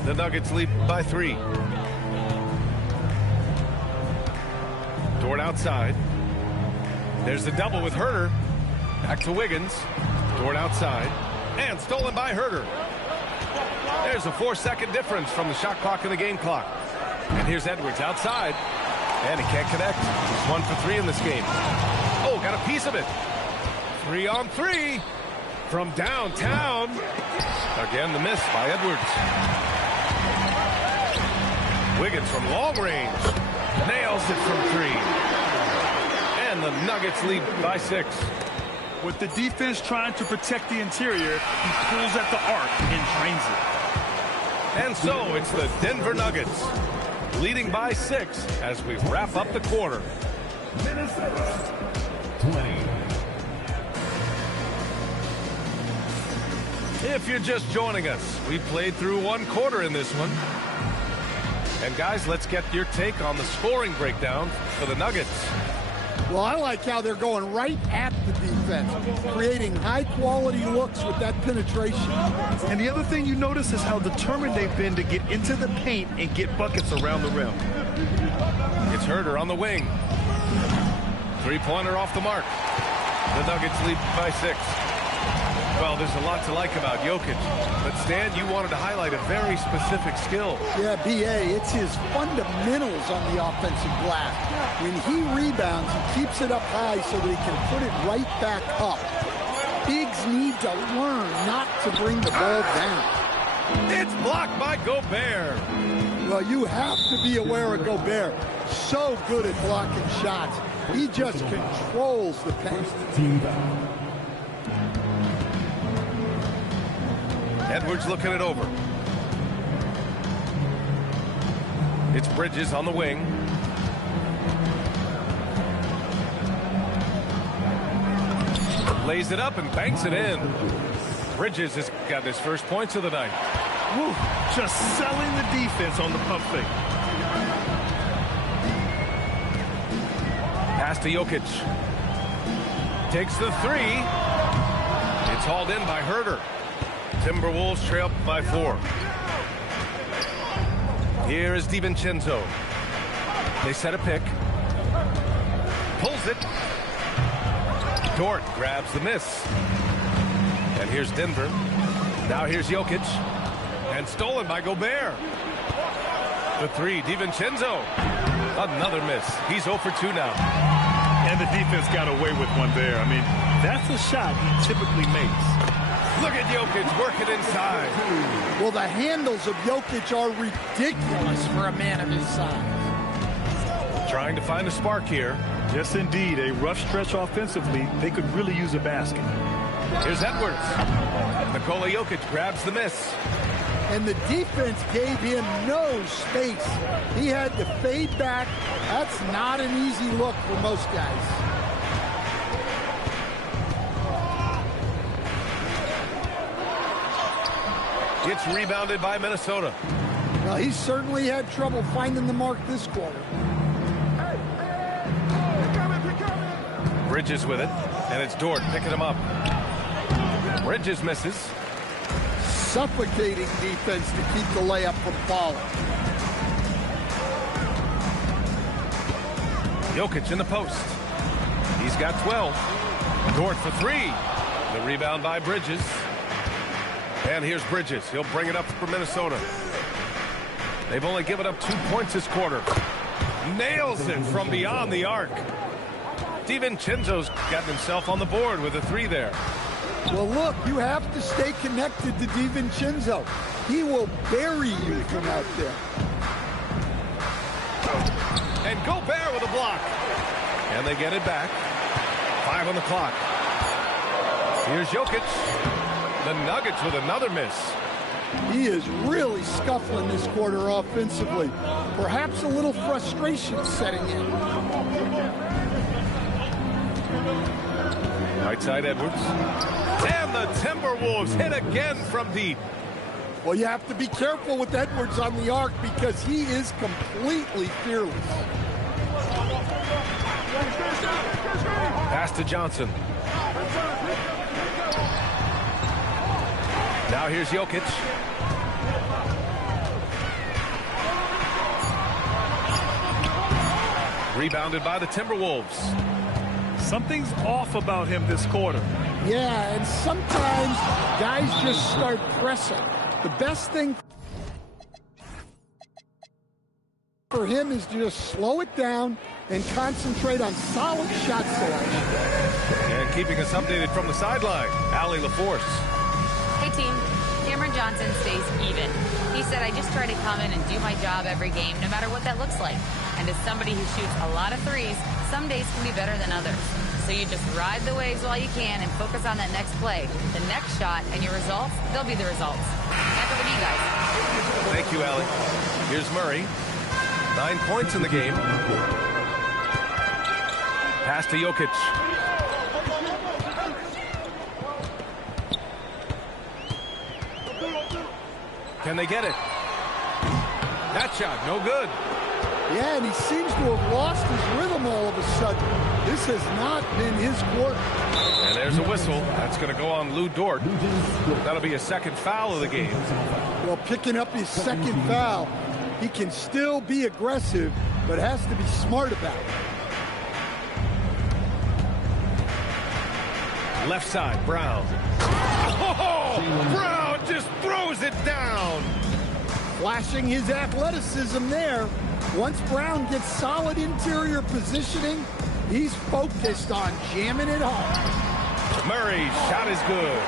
The Nuggets lead by 3. Dort outside. There's the double with Herter. Back to Wiggins. Dort outside. And stolen by Herter. There's a 4-second difference from the shot clock and the game clock. And here's Edwards outside. And he can't connect. He's 1 for 3 in this game. Oh, got a piece of it. 3 on 3 from downtown. Again, the miss by Edwards. Wiggins from long range. Nails it from 3. And the Nuggets lead by 6. With the defense trying to protect the interior, he pulls at the arc and drains it. And so it's the Denver Nuggets leading by 6 as we wrap up the quarter. Minnesota 20. If you're just joining us, we played through 1 quarter in this one. And guys, let's get your take on the scoring breakdown for the Nuggets. Well, I like how they're going right at the defense, creating high-quality looks with that penetration. And the other thing you notice is how determined they've been to get into the paint and get buckets around the rim. It's Herter on the wing. 3-pointer off the mark. The Nuggets lead by 6. Well, there's a lot to like about Jokic. But Stan, you wanted to highlight a very specific skill. Yeah, B.A., it's his fundamentals on the offensive glass. When he rebounds, he keeps it up high so that he can put it right back up. Bigs need to learn not to bring the ball down. It's blocked by Gobert. Well, you have to be aware of Gobert. So good at blocking shots. He just controls the paint. Team foul. Edwards looking it over. It's Bridges on the wing. Lays it up and banks it in. Bridges has got his first points of the night. Woo, just selling the defense on the pump fake. Pass to Jokic. Takes the 3. It's hauled in by Herter. Timberwolves trail by 4. Here is DiVincenzo. They set a pick. Pulls it. Dort grabs the miss. And here's Denver. Now here's Jokic. And stolen by Gobert. The 3, DiVincenzo. Another miss. He's 0 for 2 now. And the defense got away with one there. I mean, that's a shot he typically makes. Look at Jokic working inside. Well, the handles of Jokic are ridiculous for a man of his size. Trying to find a spark here. Yes, indeed. A rough stretch offensively. They could really use a basket. Here's Edwards. Nikola Jokic grabs the miss. And the defense gave him no space. He had to fade back. That's not an easy look for most guys. It's rebounded by Minnesota. Well, he certainly had trouble finding the mark this quarter. Bridges with it, and it's Dort picking him up. Bridges misses. Suffocating defense to keep the layup from falling. Jokic in the post. He's got 12. Dort for 3. The rebound by Bridges. And here's Bridges. He'll bring it up for Minnesota. They've only given up 2 points this quarter. Nails it from beyond the arc. DiVincenzo's gotten himself on the board with a 3 there. Well, look, you have to stay connected to DiVincenzo. He will bury you from out there. And Gobert with a block. And they get it back. 5 on the clock. Here's Jokic. The Nuggets with another miss. He is really scuffling this quarter offensively. Perhaps a little frustration setting in. Right side Edwards. And the Timberwolves hit again from deep. Well, you have to be careful with Edwards on the arc because he is completely fearless. Pass to Johnson. Now here's Jokic. Rebounded by the Timberwolves. Something's off about him this quarter. Yeah, and sometimes guys just start pressing. The best thing for him is to just slow it down and concentrate on solid shot selection. And keeping us updated from the sideline, Allie LaForce. Hey, team. Cameron Johnson stays even. He said, I just try to come in and do my job every game, no matter what that looks like. And as somebody who shoots a lot of threes, some days can be better than others. So you just ride the waves while you can and focus on that next play. The next shot and your results, they'll be the results. Back over to you guys. Thank you, Allie. Here's Murray. 9 points in the game. Pass to Jokic. Can they get it? That shot, no good. Yeah, and he seems to have lost his rhythm all of a sudden. This has not been his quarter. And there's a whistle. That's going to go on Lou Dort. That'll be a second foul of the game. Well, picking up his second foul, he can still be aggressive, but has to be smart about it. Left side, Brown. Oh, Brown just throws it down. Flashing his athleticism there. Once Brown gets solid interior positioning, he's focused on jamming it home. Murray's shot is good.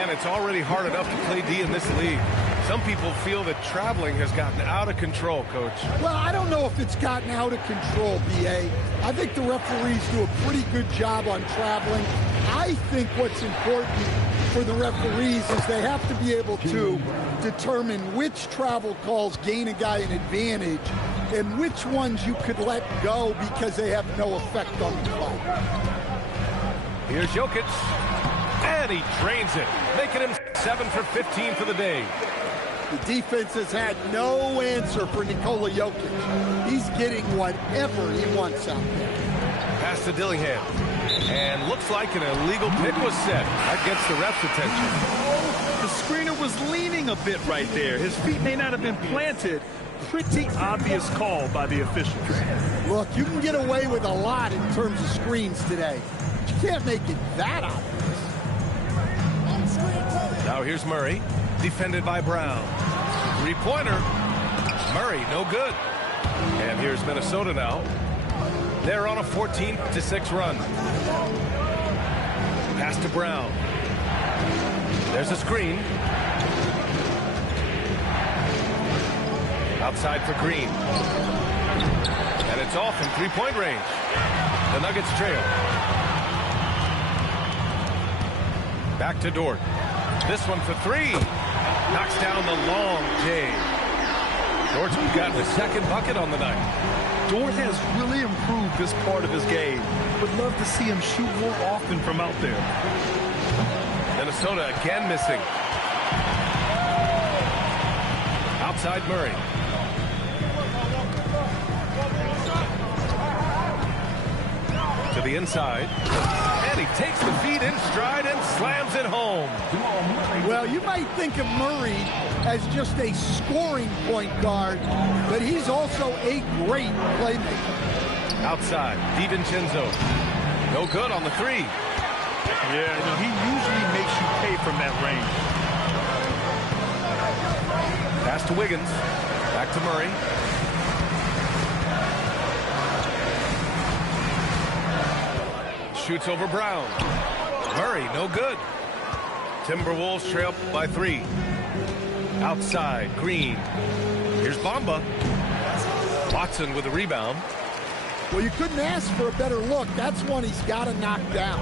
And it's already hard enough to play D in this league. Some people feel that traveling has gotten out of control, Coach. Well, I don't know if it's gotten out of control, B.A. I think the referees do a pretty good job on traveling. I think what's important for the referees is they have to be able to determine which travel calls gain a guy an advantage and which ones you could let go because they have no effect on the play. Here's Jokic. And he drains it, making him 7 for 15 for the day. The defense has had no answer for Nikola Jokic. He's getting whatever he wants out there. Pass to Dillingham. And looks like an illegal pick was set. That gets the ref's attention. The screener was leaning a bit right there. His feet may not have been planted. Pretty obvious call by the officials. Look, you can get away with a lot in terms of screens today. But you can't make it that obvious. Now here's Murray, defended by Brown. Three-pointer. Murray, no good. And here's Minnesota now. They're on a 14-6 run. Pass to Brown. There's a screen. Outside for Green. And it's off from three-point range. The Nuggets trail. Back to Dort. This one for three. Knocks down the long J. Dort's got the second bucket on the night. Dort has really improved this part of his game. Would love to see him shoot more often from out there. Minnesota again missing. Outside Murray. To the inside. And he takes the feed in stride and slams it home. Well, you might think of Murray as just a scoring point guard, but he's also a great playmaker. Outside, DiVincenzo. No good on the three. Yeah, you know, he usually makes you pay from that range. Pass to Wiggins. Back to Murray. Shoots over Brown. Murray, no good. Timberwolves trail by three. Outside, Green. Here's Bamba. Watson with a rebound. Well, you couldn't ask for a better look. That's one he's got to knock down.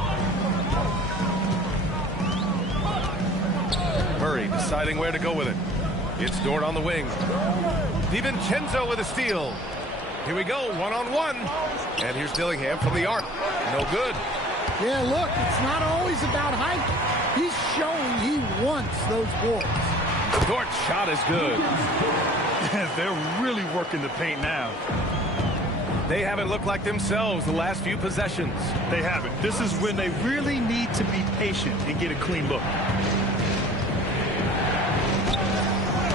Murray deciding where to go with it. It's Dort on the wing. DiVincenzo with a steal. Here we go, one-on-one. And here's Dillingham from the arc. No good. Yeah, look, it's not always about height. He's showing he wants those boards. Dort's shot is good. They're really working the paint now. They haven't looked like themselves the last few possessions. They haven't. This is when they really need to be patient and get a clean look.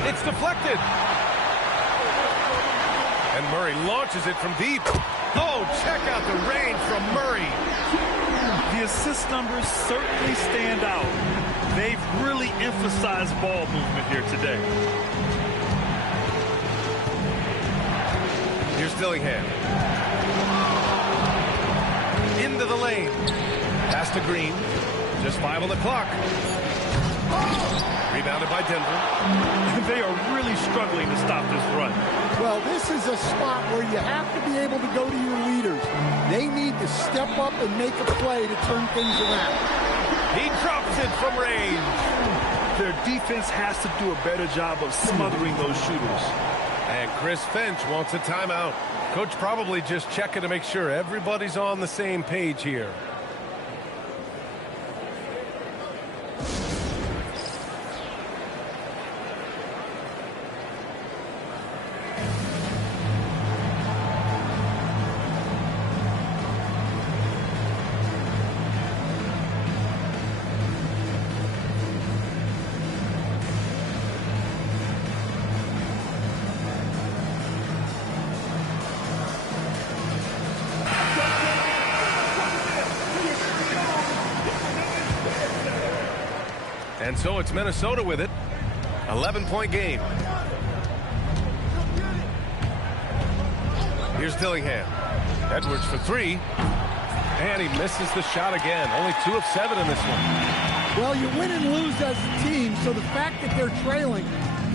It's deflected. And Murray launches it from deep. Oh, check out the range from Murray. The assist numbers certainly stand out. They've really emphasized ball movement here today. Here's Dillingham. Into the lane. Pass to Green. Just 5 on the clock. Rebounded by Denver. They are really struggling to stop this run. Well, this is a spot where you have to be able to go to your leaders. They need to step up and make a play to turn things around. He drops it from range. Their defense has to do a better job of smothering those shooters. And Chris Finch wants a timeout. Coach probably just checking to make sure everybody's on the same page here. And so it's Minnesota with it. 11-point game. Here's Dillingham. Edwards for three. And he misses the shot again. Only 2 of 7 in this one. Well, you win and lose as a team, so the fact that they're trailing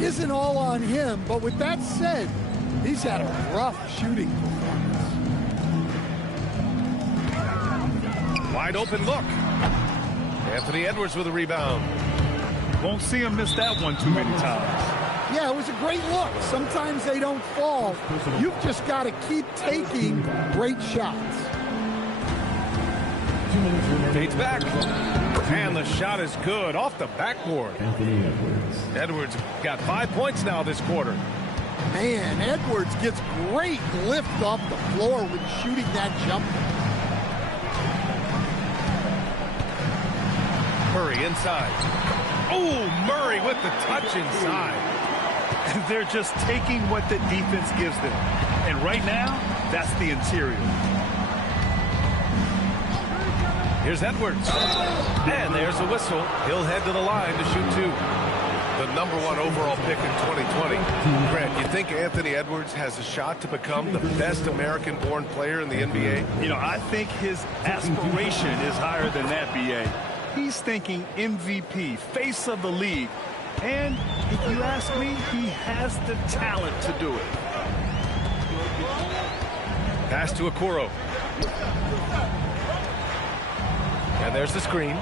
isn't all on him. But with that said, he's had a rough shooting performance. Wide open look. Anthony Edwards with a rebound. Won't see him miss that one too many times. Yeah, it was a great look. Sometimes they don't fall. You've just got to keep taking great shots. Fades back. And the shot is good off the backboard. Anthony Edwards. Edwards got 5 points now this quarter. Man, Edwards gets great lift off the floor when shooting that jumper. Murray inside. Oh, Murray with the touch inside. They're just taking what the defense gives them. And right now, that's the interior. Here's Edwards. And there's a whistle. He'll head to the line to shoot 2. the #1 overall pick in 2020. Grant, you think Anthony Edwards has a shot to become the best American-born player in the NBA? You know, I think his aspiration is higher than that, B.A. He's thinking MVP, face of the league. And if you ask me, he has the talent to do it. Pass to Okoro. And there's the screen.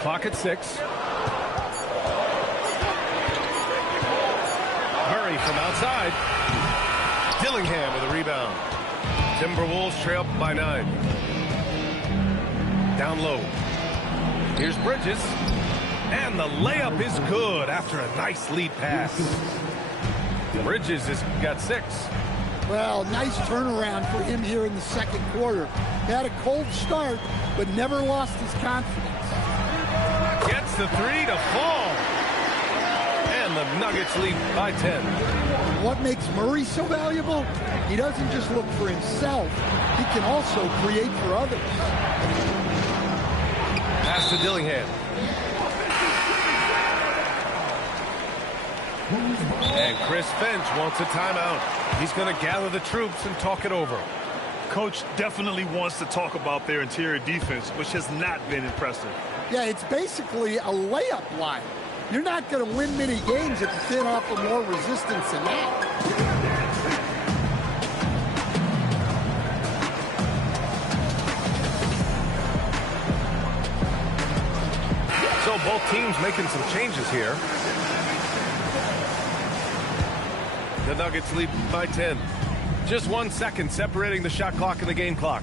Clock at 6. Murray from outside. Dillingham with a rebound. Timberwolves trail by 9. Down low. Here's Bridges. And the layup is good after a nice lead pass. Bridges has got 6. Well, nice turnaround for him here in the second quarter. Had a cold start, but never lost his confidence. Gets the 3 to fall. And the Nuggets lead by 10. What makes Murray so valuable? He doesn't just look for himself. He can also create for others. Pass to Dillingham. And Chris Finch wants a timeout. He's going to gather the troops and talk it over. Coach definitely wants to talk about their interior defense, which has not been impressive. Yeah, it's basically a layup line. You're not going to win many games if you can't offer more resistance than that. So both teams making some changes here. The Nuggets lead by 10. Just 1 second separating the shot clock and the game clock.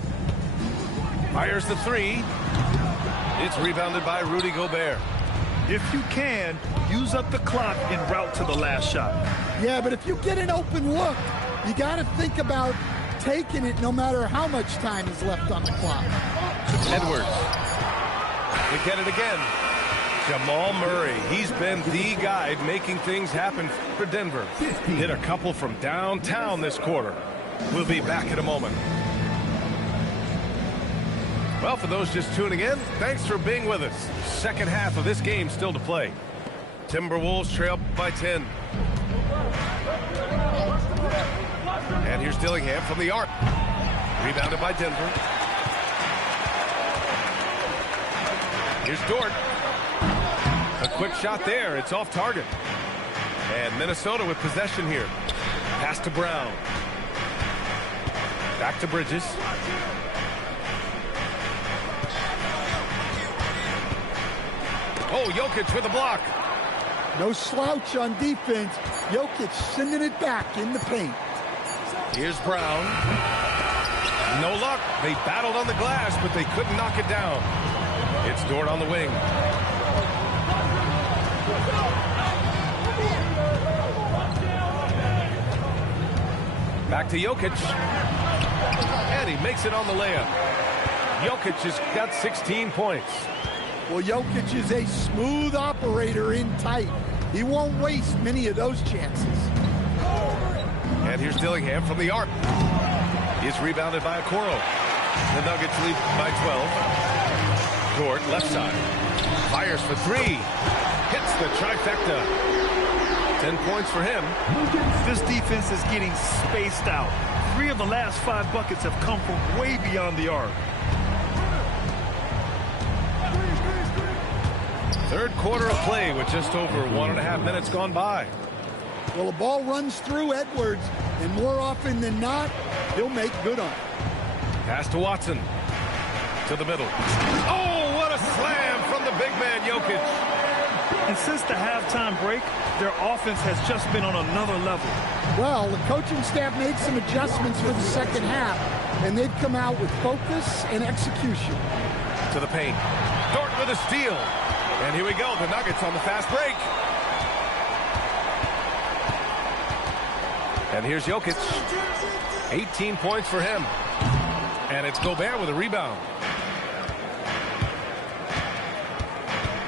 Fires the 3. It's rebounded by Rudy Gobert. If you can, use up the clock en route to the last shot. Yeah, but if you get an open look, you got to think about taking it no matter how much time is left on the clock. Edwards. We get it again. Jamal Murray. He's been the guy making things happen for Denver. Hit a couple from downtown this quarter. We'll be back in a moment. Well, for those just tuning in, thanks for being with us. Second half of this game still to play. Timberwolves trail by 10. And here's Dillingham from the arc. Rebounded by Denver. Here's Dort. A quick shot there. It's off target. And Minnesota with possession here. Pass to Brown. Back to Bridges. Oh, Jokic with a block. No slouch on defense. Jokic sending it back in the paint. Here's Brown. No luck. They battled on the glass, but they couldn't knock it down. It's Dort on the wing. Back to Jokic. And he makes it on the layup. Jokic has got 16 points. Well, Jokic is a smooth operator in tight. He won't waste many of those chances. And here's Dillingham from the arc. He's rebounded by Okoro. The Nuggets lead by 12. Dort, left side. Fires for 3. Hits the trifecta. 10 points for him. This defense is getting spaced out. 3 of the last 5 buckets have come from way beyond the arc. Third quarter of play with just over 1.5 minutes gone by. Well, the ball runs through Edwards, and more often than not, he'll make good on it. Pass to Watson. To the middle. Oh, what a slam from the big man, Jokic. And since the halftime break, their offense has just been on another level. Well, the coaching staff made some adjustments for the second half, and they've come out with focus and execution. To the paint. Dort with a steal. And here we go, the Nuggets on the fast break. And here's Jokic. 18 points for him. And it's Gobert with a rebound.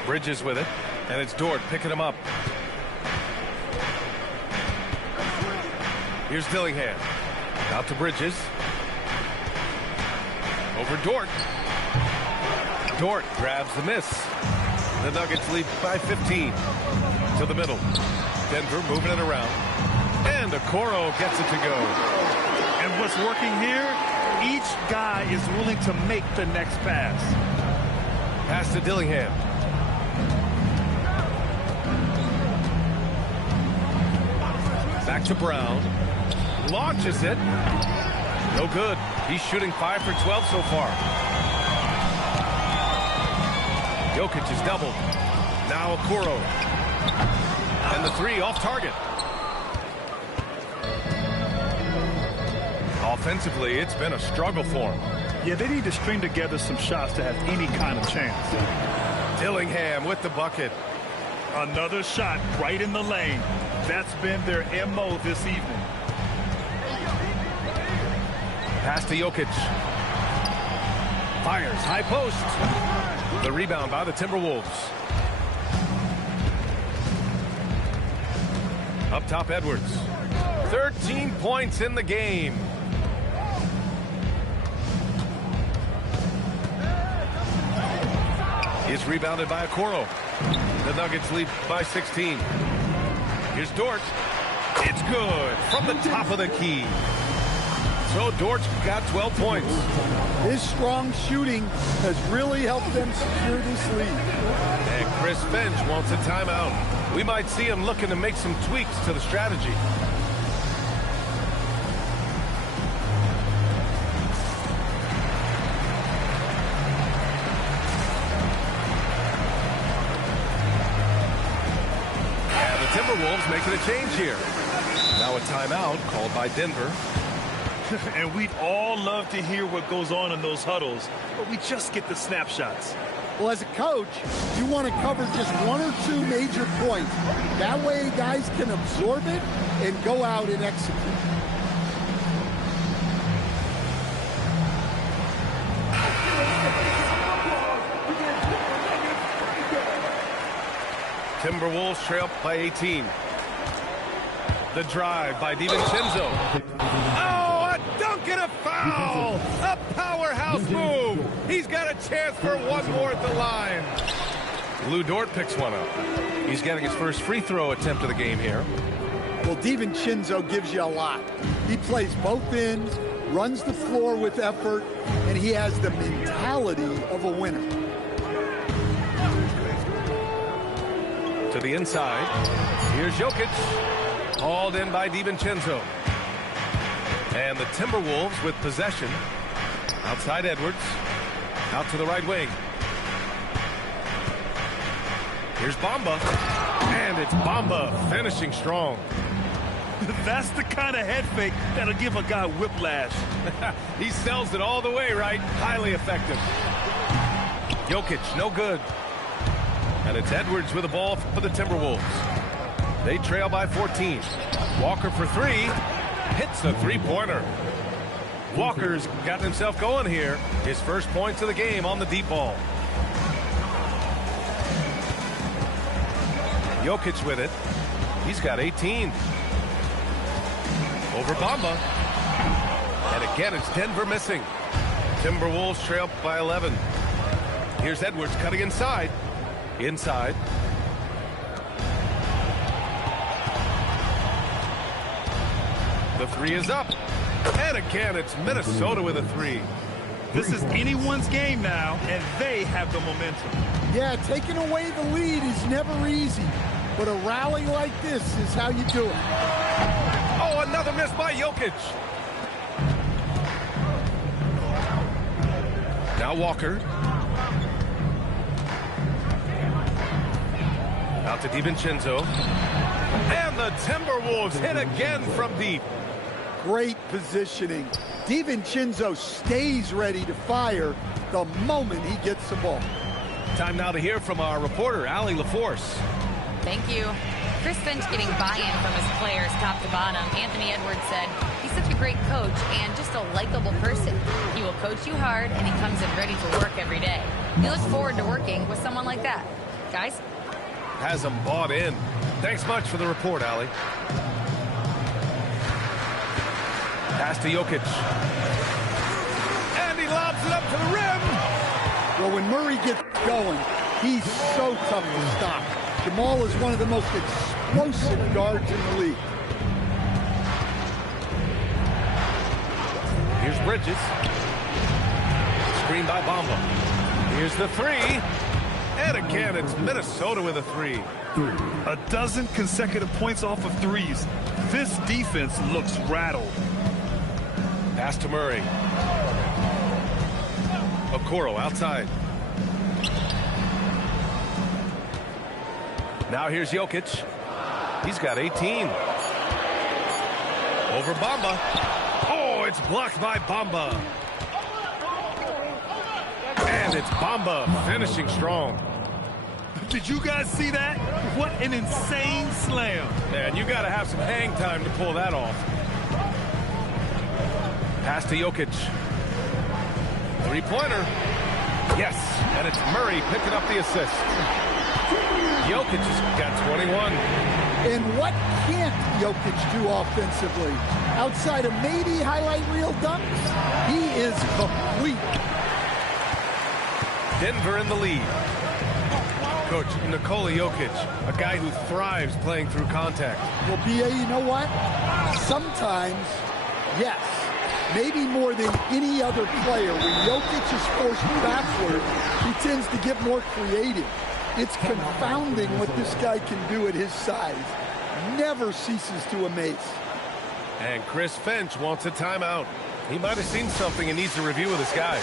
Bridges with it. And it's Dort picking him up. Here's Dillingham. Out to Bridges. Over Dort. Dort grabs the miss. The Nuggets lead by 15 to the middle. Denver moving it around. And Okoro gets it to go. And what's working here, each guy is willing to make the next pass. Pass to Dillingham. Back to Brown. Launches it. No good. He's shooting 5 for 12 so far. Jokic is doubled. Now Okoro. And the three off target. Offensively, it's been a struggle for him. Yeah, they need to string together some shots to have any kind of chance. Dillingham with the bucket. Another shot right in the lane. That's been their MO this evening. Pass to Jokic. Fires, high post. The rebound by the Timberwolves. Up top, Edwards. 13 points in the game. Is rebounded by Okoro. The Nuggets lead by 16. Here's Dort. It's good from the top of the key. So Dort's got 12 points. His strong shooting has really helped them secure this lead. And Chris Finch wants a timeout. We might see him looking to make some tweaks to the strategy. Timberwolves making a change here. Now a timeout called by Denver. And we'd all love to hear what goes on in those huddles, but we just get the snapshots. Well, as a coach, you want to cover just one or two major points. That way guys can absorb it and go out and execute. Timberwolves trail by 18. The drive by DiVincenzo. Oh, a dunk and a foul! A powerhouse move! He's got a chance for one more at the line. Lou Dort picks one up. He's getting his first free throw attempt of the game here. Well, DiVincenzo gives you a lot. He plays both ends, runs the floor with effort, and he has the mentality of a winner. To the inside. Here's Jokic. Hauled in by DiVincenzo. And the Timberwolves with possession. Outside Edwards. Out to the right wing. Here's Bamba. And it's Bamba finishing strong. That's the kind of head fake that'll give a guy whiplash. He sells it all the way, right? Highly effective. Jokic, no good. And it's Edwards with the ball for the Timberwolves. They trail by 14. Walker for three. Hits the three-pointer. Walker's gotten himself going here. His first points of the game on the deep ball. Jokic with it. He's got 18. Over Bamba. And again, it's Denver missing. Timberwolves trail by 11. Here's Edwards cutting inside. Inside. The three is up. And again, it's Minnesota with a three. This is anyone's game now, and they have the momentum. Yeah, taking away the lead is never easy, but a rally like this is how you do it. Oh, another miss by Jokic. Now Walker. Out to DiVincenzo. And the Timberwolves hit again from deep. Great positioning. DiVincenzo stays ready to fire the moment he gets the ball. Time now to hear from our reporter, Allie LaForce. Thank you. Chris Finch getting buy-in from his players top to bottom. Anthony Edwards said he's such a great coach and just a likable person. He will coach you hard, and he comes in ready for work every day. He looks forward to working with someone like that. Guys? Has them bought in. Thanks much for the report, Allie. Pass to Jokic. And he lobs it up to the rim. Well, when Murray gets going, He's so tough to stop. Jamal is one of the most explosive guards in the league. Here's Bridges. Screen by Bamba. Here's the three. And again, it's Minnesota with a three. A dozen consecutive points off of threes. This defense looks rattled. Pass to Murray. Okoro outside. Now here's Jokic. He's got 18. Over Bamba. Oh, it's blocked by Bamba. And it's Bamba finishing strong. Did you guys see that? What an insane slam. Man, you got to have some hang time to pull that off. Pass to Jokic. Three-pointer. Yes, and it's Murray picking up the assist. Jokic has got 21. And what can't Jokic do offensively? Outside of maybe highlight reel dunks, he is complete. Denver in the lead. Coach, Nikola Jokic, a guy who thrives playing through contact. Well, B.A., you know what? Sometimes, yes, maybe more than any other player, when Jokic is forced backward, he tends to get more creative. It's confounding what this guy can do at his size. Never ceases to amaze. And Chris Finch wants a timeout. He might have seen something and needs a review of this guy.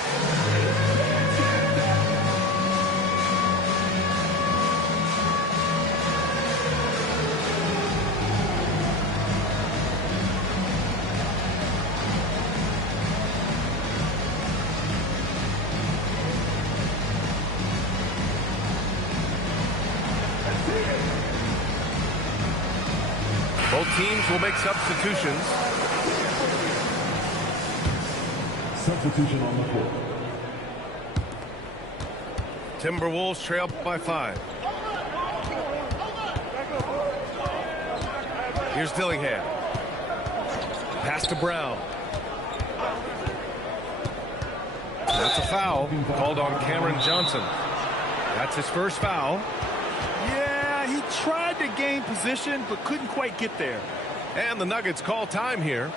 Both teams will make substitutions. Substitution on the court. Timberwolves trail by 5. Here's Dillingham. Pass to Brown. That's a foul called on Cameron Johnson. That's his first foul. Yeah, he tried to gain position, but couldn't quite get there. And the Nuggets call time here.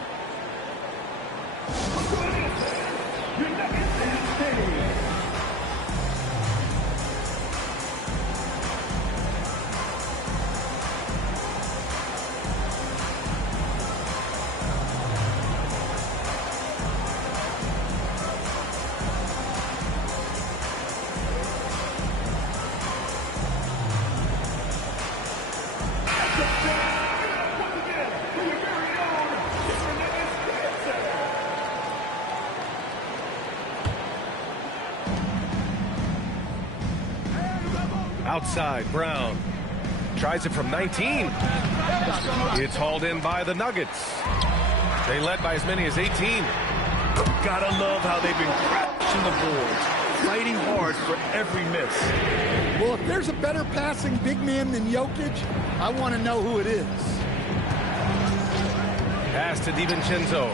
Outside, Brown tries it from 19. It's hauled in by the Nuggets. They led by as many as 18. Gotta love how they've been crashing the boards, fighting hard for every miss. Well, if there's a better passing big man than Jokic, I want to know who it is. Pass to DiVincenzo.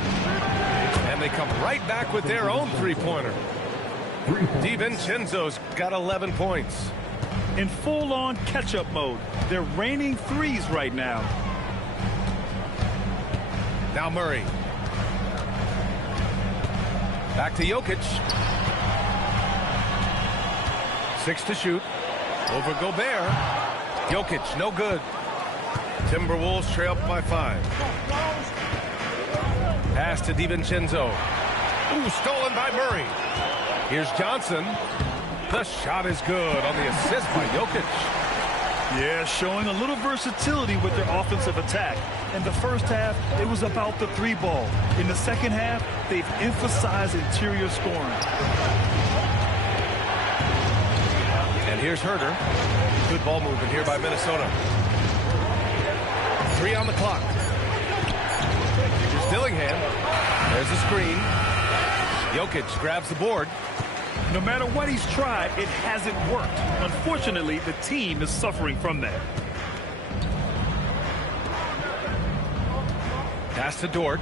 And they come right back with their own three-pointer. DiVincenzo's got 11 points. In full-on catch-up mode. They're raining threes right now. Now Murray. Back to Jokic. 6 to shoot. Over Gobert. Jokic, no good. Timberwolves trail up by 5. Pass to DiVincenzo. Ooh, stolen by Murray. Here's Johnson. The shot is good on the assist by Jokic. Yeah, showing a little versatility with their offensive attack. In the first half, it was about the three ball. In the second half, they've emphasized interior scoring. And here's Herter. Good ball movement here by Minnesota. 3 on the clock. Here's Dillingham. There's the screen. Jokic grabs the board. No matter what he's tried, it hasn't worked. Unfortunately, the team is suffering from that. Pass to Dort.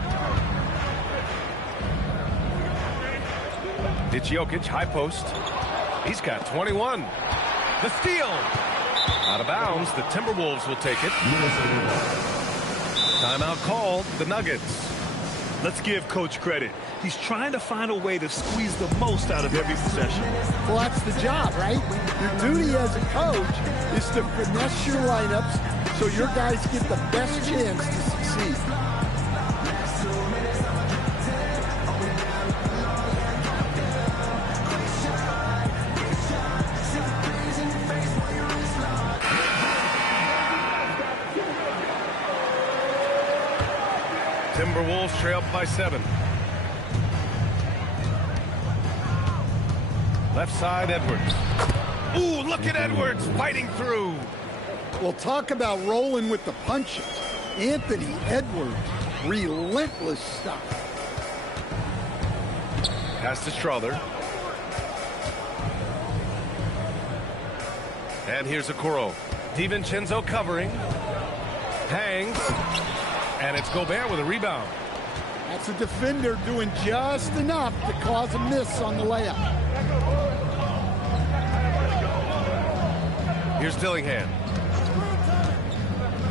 It's Jokic, high post. He's got 21. The steal. Out of bounds. The Timberwolves will take it. Timeout called. The Nuggets. Let's give Coach credit. He's trying to find a way to squeeze the most out of every possession. Well, that's the job, right? Your duty as a coach is to finesse your lineups so your guys get the best chance to succeed. Timberwolves trail by 7. Left side, Edwards. Ooh, look at Edwards fighting through. Well, talk about rolling with the punches. Anthony Edwards, relentless stuff. Pass to Strother. And here's Okoro. DiVincenzo covering. Hangs. And it's Gobert with a rebound. That's a defender doing just enough to cause a miss on the layup. Here's Dillingham.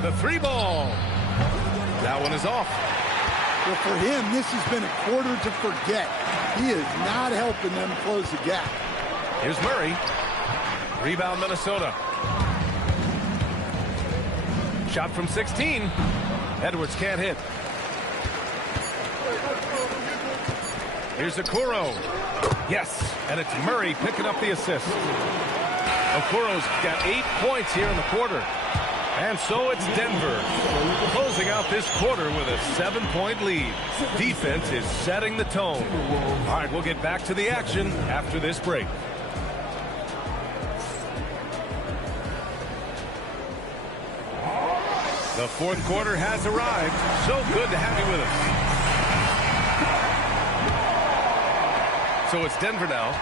The 3 ball. That one is off. Well, for him, this has been a quarter to forget. He is not helping them close the gap. Here's Murray. Rebound, Minnesota. Shot from 16. Edwards can't hit. Here's Okoro. Yes, and it's Murray picking up the assist. Okoro's got 8 points here in the quarter. And so it's Denver closing out this quarter with a 7-point lead. Defense is setting the tone. All right, we'll get back to the action after this break. The fourth quarter has arrived. So good to have you with us. So it's Denver now.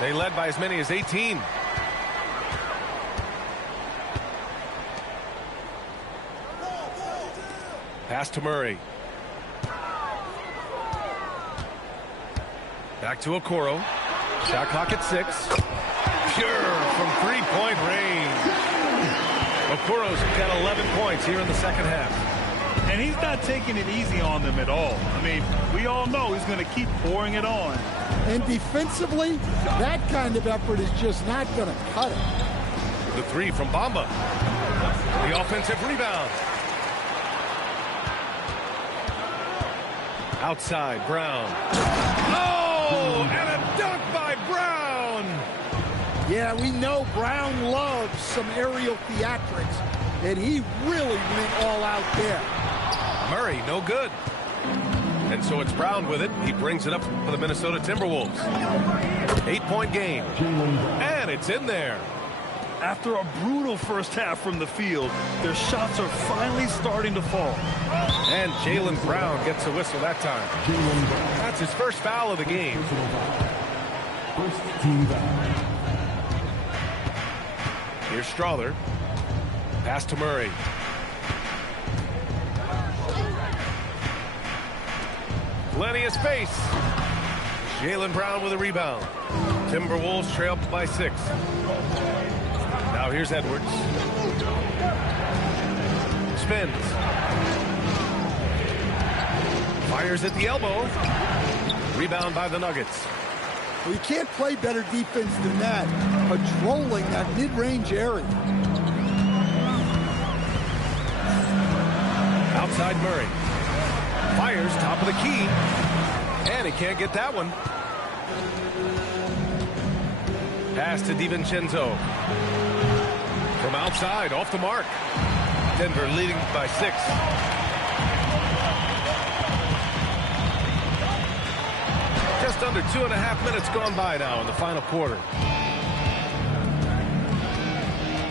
They led by as many as 18. Pass to Murray. Back to Okoro. Shot clock at 6. Pure from 3-point range. Okoro's got 11 points here in the second half. And he's not taking it easy on them at all. I mean, we all know he's going to keep pouring it on. And defensively, that kind of effort is just not going to cut it. The 3 from Bamba. The offensive rebound. Outside, Brown. Oh, and a dunk by Brown. Yeah, we know Brown loves some aerial theatrics, and he really went all out there. Murray, no good. And so it's Brown with it. He brings it up for the Minnesota Timberwolves. 8-point game. And it's in there. After a brutal first half from the field, their shots are finally starting to fall. And Jaylen Brown gets a whistle that time. That's his first foul of the game. First team foul. Here's Strother. Pass to Murray. Plenty of space. Jaylen Brown with a rebound. Timberwolves trail by 6. Now here's Edwards. Spins. Fires at the elbow. Rebound by the Nuggets. Well, you can't play better defense than that, patrolling that mid-range area. Outside Murray. Fires top of the key. And he can't get that one. Pass to DiVincenzo. From outside, off the mark. Denver leading by 6. Just under 2.5 minutes gone by now in the final quarter.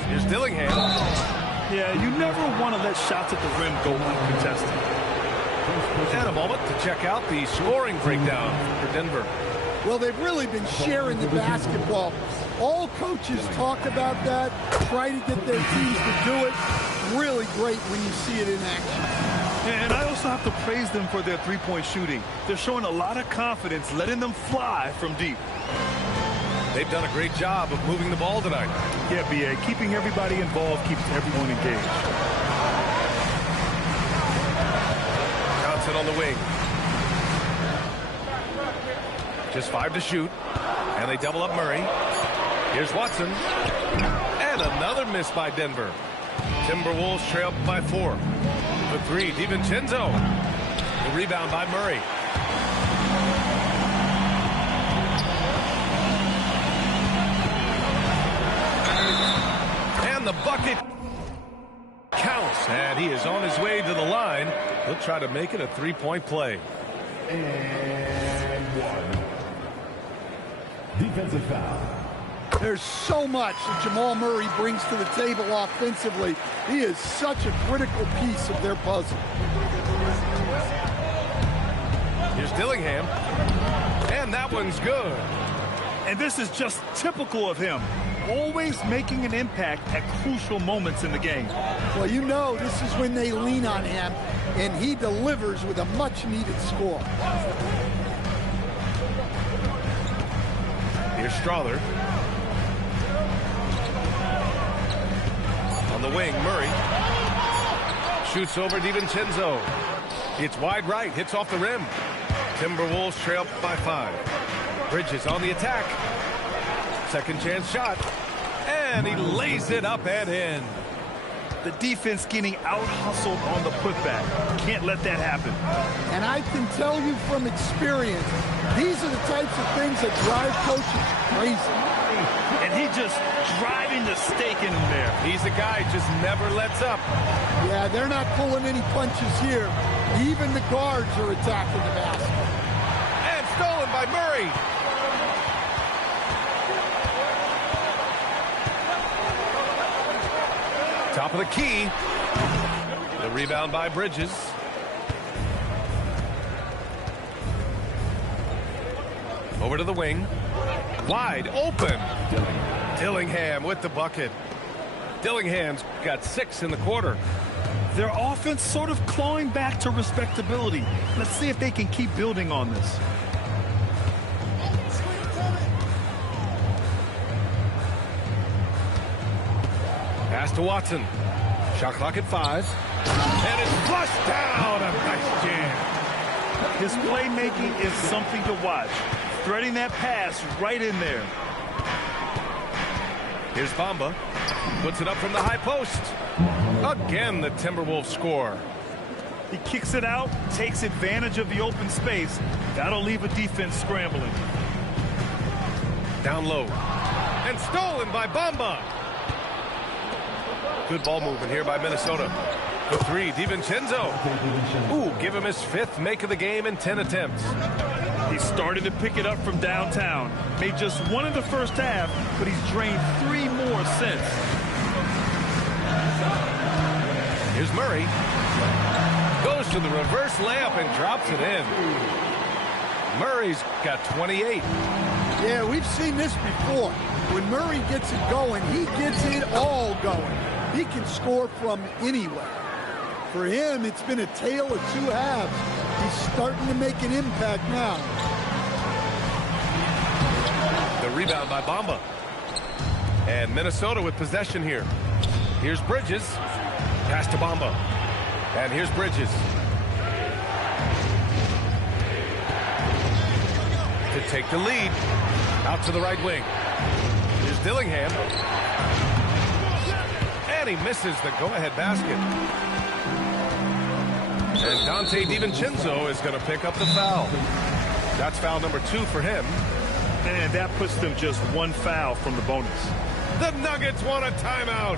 Here's Dillingham. Yeah, you never want to let shots at the rim go uncontested. And a moment to check out the scoring breakdown for Denver. Well, they've really been sharing the basketball. All coaches talk about that, try to get their teams to do it. Really great when you see it in action. And I also have to praise them for their three-point shooting. They're showing a lot of confidence, letting them fly from deep. They've done a great job of moving the ball tonight. Yeah, B.A. Keeping everybody involved keeps everyone engaged. Johnson on the wing. Just 5 to shoot. And they double up Murray. Here's Watson. And another miss by Denver. Timberwolves trail by 4. The 3, DiVincenzo. The rebound by Murray. And the bucket counts. And he is on his way to the line. He'll try to make it a 3-point play. And 1. Defensive foul. There's so much that Jamal Murray brings to the table offensively. He is such a critical piece of their puzzle. Here's Dillingham. And that one's good. And this is just typical of him. Always making an impact at crucial moments in the game. Well, you know this is when they lean on him, and he delivers with a much-needed score. Here's Strother. On the wing, Murray. Shoots over DiVincenzo. It's wide right, hits off the rim. Timberwolves trail by 5. Bridges on the attack. Second chance shot. And he lays it up and in. The defense getting out-hustled on the putback. Can't let that happen. And I can tell you from experience, these are the types of things that drive coaches crazy. And he just driving the stake in him there. He's a guy who just never lets up. Yeah, they're not pulling any punches here. Even the guards are attacking the basket. And stolen by Murray. Top of the key. The rebound by Bridges. Over to the wing. Wide open. Dillingham with the bucket. Dillingham's got 6 in the quarter. Their offense sort of clawing back to respectability. Let's see if they can keep building on this. Pass to Watson. Shot clock at 5. And it's flushed down. A nice jam. His playmaking is something to watch. Threading that pass right in there. Here's Bamba. Puts it up from the high post. Again, the Timberwolves score. He kicks it out, takes advantage of the open space. That'll leave a defense scrambling. Down low. And stolen by Bamba. Good ball movement here by Minnesota. The 3, DiVincenzo. Ooh, give him his 5th make of the game in 10 attempts. He started to pick it up from downtown. Made just 1 in the first half, but he's drained 3 more since. Here's Murray. Goes to the reverse layup and drops it in. Murray's got 28. Yeah, we've seen this before. When Murray gets it going, he gets it all going. He can score from anywhere. For him, it's been a tale of 2 halves. He's starting to make an impact now. The rebound by Bamba. And Minnesota with possession here. Here's Bridges. Pass to Bamba. And here's Bridges. To take the lead. Out to the right wing. Here's Dillingham. And he misses the go-ahead basket. And Dante DiVincenzo is going to pick up the foul. That's foul number 2 for him. And that puts them just 1 foul from the bonus. The Nuggets want a timeout.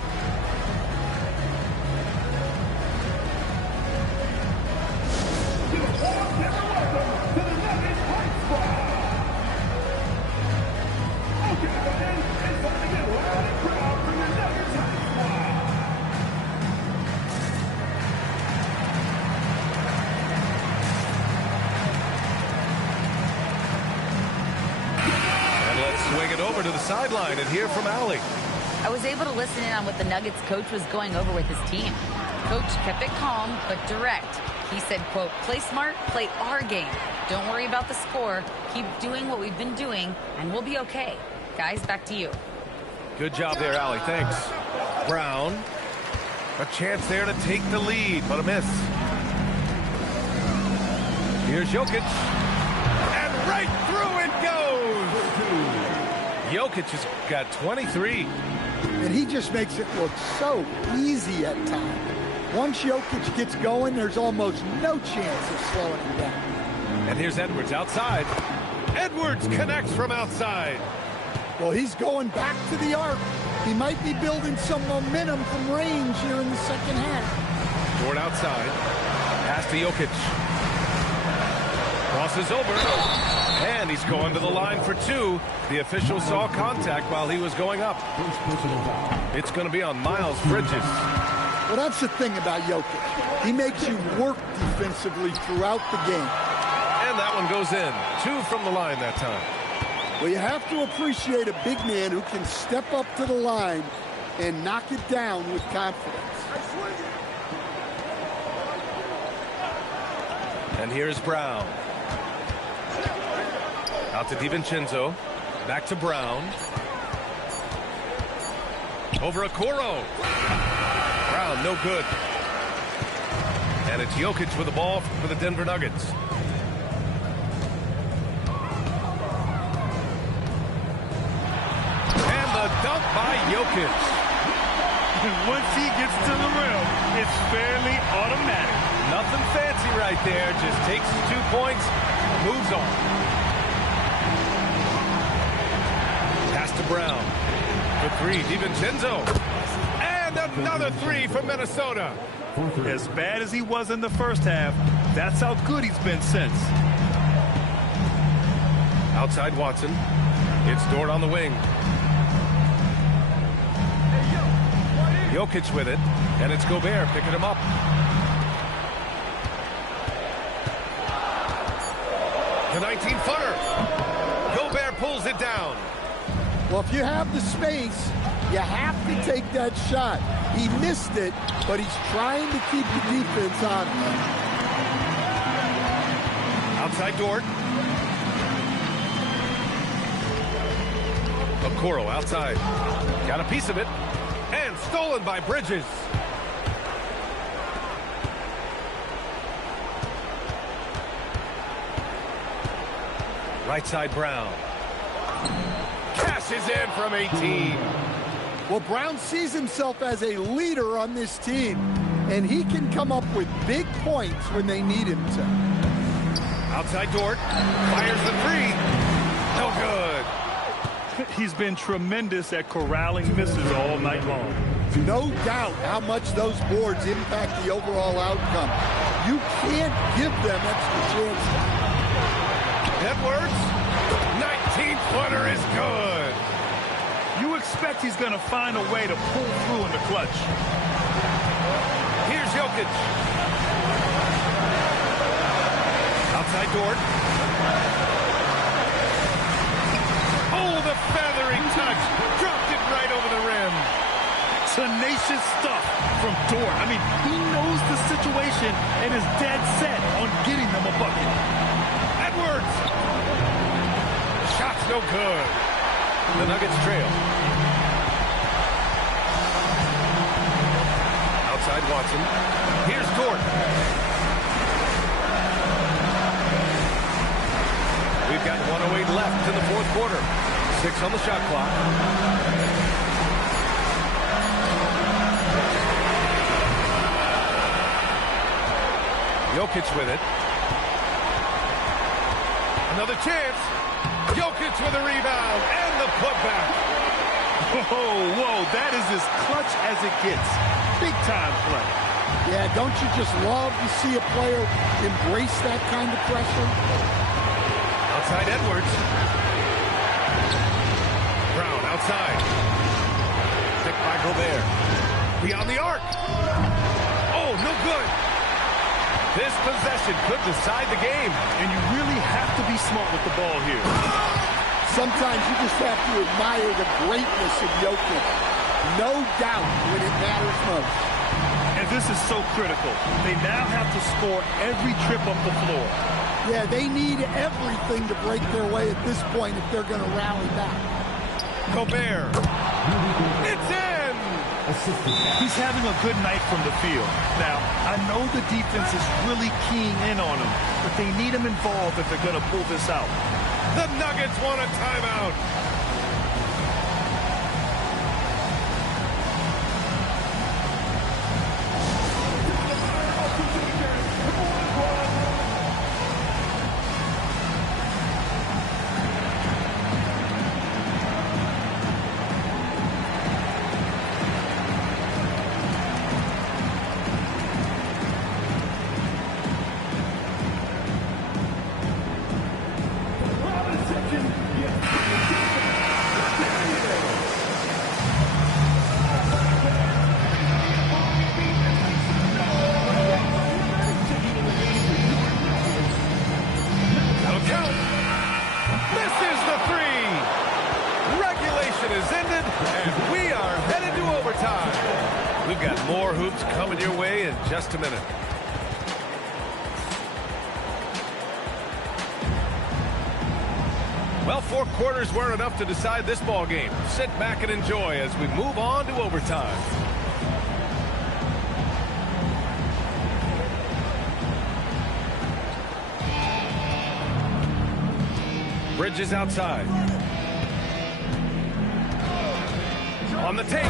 Swing it over to the sideline and hear from Allie. I was able to listen in on what the Nuggets coach was going over with his team. Coach kept it calm but direct. He said, quote, play smart, play our game. Don't worry about the score. Keep doing what we've been doing, and we'll be okay. guys. Back to you. Good job there, Allie. Thanks. Brown. A chance there to take the lead, but a miss. Here's Jokic. And right through it goes! Jokic has got 23. And he just makes it look so easy at times. Once Jokic gets going, there's almost no chance of slowing him down. And here's Edwards outside. Edwards connects from outside. Well, he's going back to the arc. He might be building some momentum from range here in the second half. Dort outside. Pass to Jokic. Crosses over. And he's going to the line for two. The official saw contact while he was going up. It's going to be on Miles Bridges. Well, that's the thing about Jokic. He makes you work defensively throughout the game. And that one goes in. 2 from the line that time. Well, you have to appreciate a big man who can step up to the line and knock it down with confidence. And here's Brown. Out to DiVincenzo. Back to Brown. Over Okoro. Brown, no good. And it's Jokic with the ball for the Denver Nuggets. And the dunk by Jokic. Once he gets to the rim, it's fairly automatic. Nothing fancy right there. Just takes his 2 points, moves on. Pass to Brown. For 3, DiVincenzo. And another 3 from Minnesota. As bad as he was in the first half, that's how good he's been since. Outside Watson. It's Dort on the wing. Jokic with it. And it's Gobert picking him up. The 19-footer. Gobert pulls it down. Well, if you have the space, you have to take that shot. He missed it, but he's trying to keep the defense on him. Outside Dort. Okoro outside. Got a piece of it. And stolen by Bridges. Right side Brown. Cashes in from 18. Well, Brown sees himself as a leader on this team, and he can come up with big points when they need him to. Outside Dort. Fires the 3. No good. He's been tremendous at corralling misses all night long. No doubt how much those boards impact the overall outcome. You can't give them extra chances. Edwards. 19-footer is good. You expect he's going to find a way to pull through in the clutch. Here's Jokic. Outside Dort. Oh, the feathering touch. Dropped it right over the rim. Tenacious stuff from Dort. I mean, he knows the situation and is dead set on getting them a bucket. Edwards. Shot's no good. The Nuggets trail. Outside Watson. Here's Dort. We've got 1:08 left in the fourth quarter. 6 on the shot clock. Jokic with it. Another chance. Jokic with a rebound and the putback. Whoa, that is as clutch as it gets. Big time play. Yeah, don't you just love to see a player embrace that kind of pressure? Outside Edwards. Brown outside. Picked by Gobert. Beyond the arc. Oh, no good. This possession could decide the game. And you really have to be smart with the ball here. Sometimes you just have to admire the greatness of Jokic. No doubt when it matters most. And this is so critical. They now have to score every trip up the floor. Yeah, they need everything to break their way at this point if they're going to rally back. Gobert. It's in! He's having a good night from the field. Now, I know the defense is really keying in on him, but they need him involved if they're going to pull this out. The Nuggets want a timeout. Coming your way in just a minute. Well, 4 quarters weren't enough to decide this ball game. Sit back and enjoy as we move on to overtime. Bridges outside. On the tape.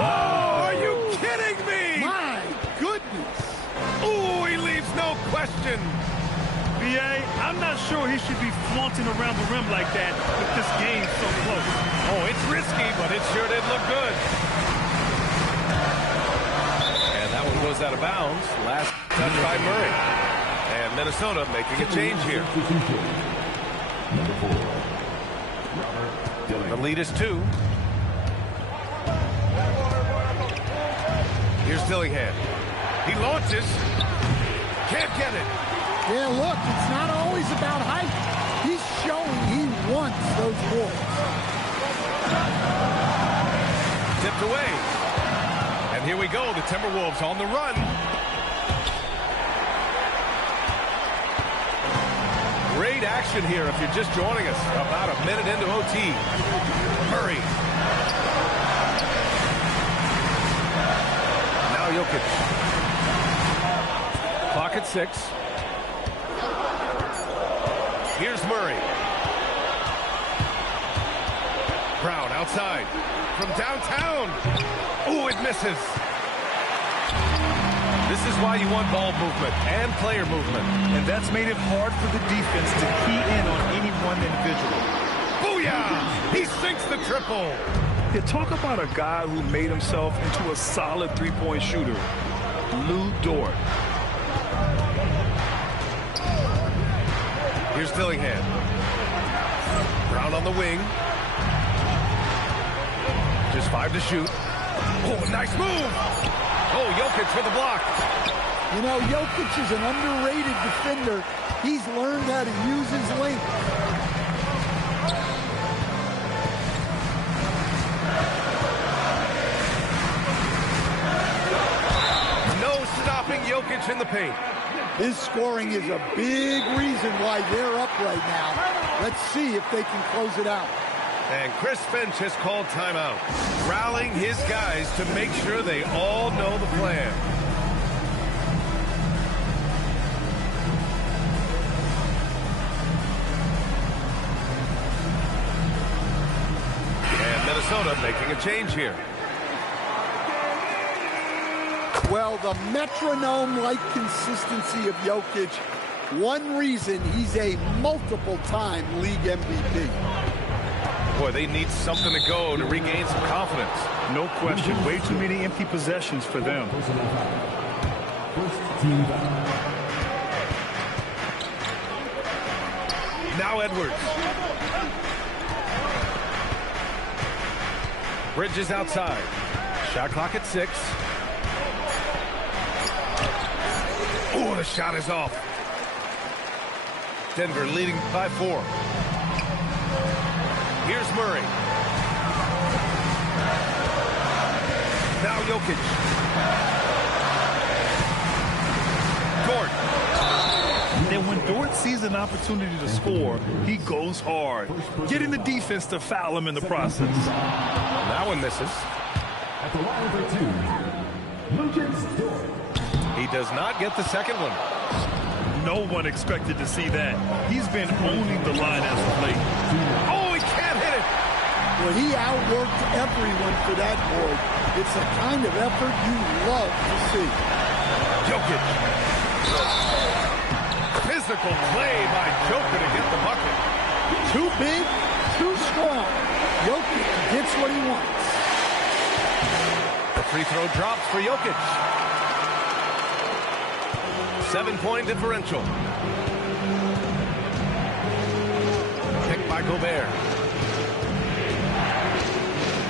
Oh, are you kidding me? My goodness. Ooh, he leaves no question. B.A., I'm not sure he should be flaunting around the rim like that with this game so close. Oh, it's risky, but it sure did look good. And that one goes out of bounds. Last touch by Murray. And Minnesota making a change here. The lead is 2. Here's Dillingham. He launches. Can't get it. Yeah, look, it's not always about height. He's showing he wants those balls. Tipped away. And here we go, the Timberwolves on the run. Great action here if you're just joining us. About a minute into OT. Murray. Now Jokic. Clock at 6. Here's Murray. Brown outside. From downtown. Ooh, it misses. This is why you want ball movement and player movement. And that's made it hard for the defense to key in on any one individual. Booyah! He sinks the triple. You talk about a guy who made himself into a solid three-point shooter. Lou Dort. Here's Dillingham. Brown on the wing. Just 5 to shoot. Oh, nice move. Oh, Jokic for the block. You know, Jokic is an underrated defender. He's learned how to use his length. No stopping Jokic in the paint. His scoring is a big reason why they're up right now. Let's see if they can close it out. And Chris Finch has called timeout, rallying his guys to make sure they all know the plan. And Minnesota making a change here. Well, the metronome-like consistency of Jokic, one reason he's a multiple-time league MVP. Boy, they need something to go to regain some confidence. No question. Way too many empty possessions for them. Now Edwards. Bridges outside. Shot clock at 6. Oh, the shot is off. Denver leading by 4. Here's Murray. Now Jokic. Dort. Then when Stewart sees an opportunity to score. He goes hard, getting the defense to foul him in the process. That one misses. At the line for two, againsthor. He does not get the second one. No one expected to see that. He's been owning the line as of late. Oh, he can't hit it. Well, he outworked everyone for that board. It's the kind of effort you love to see. Jokic. Physical play by Jokic to get the bucket. Too big, too strong. Jokic gets what he wants. The free throw drops for Jokic. 7-point differential. Picked by Gobert.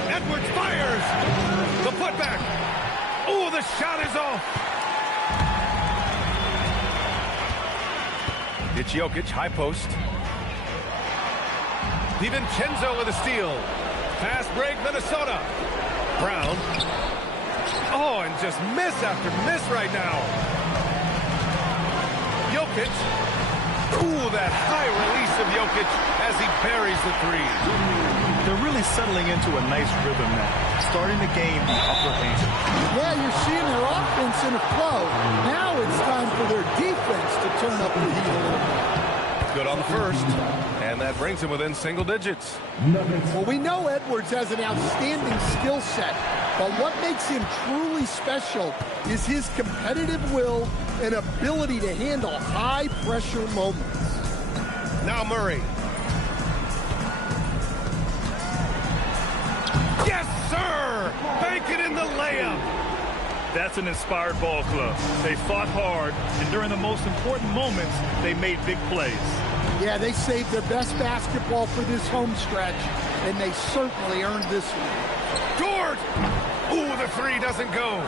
Edwards fires. The putback. Oh, the shot is off. It's Jokic, high post. DiVincenzo with a steal. Fast break, Minnesota. Brown. Oh, and just miss after miss right now. Jokic. Ooh, that high release of Jokic as he buries the three. They're really settling into a nice rhythm now, starting to gain the upper hand. Yeah, you're seeing their offense in a flow. Now it's time for their defense to turn up the heat a little bit. Good on the first, and that brings him within single digits. Well, we know Edwards has an outstanding skill set, but what makes him truly special is his competitive will and ability to handle high-pressure moments. Now Murray. Yes, sir! Bank it in the layup. That's an inspired ball club. They fought hard, and during the most important moments, they made big plays. Yeah, they saved their best basketball for this home stretch, and they certainly earned this one. Dort! Ooh, the three doesn't go.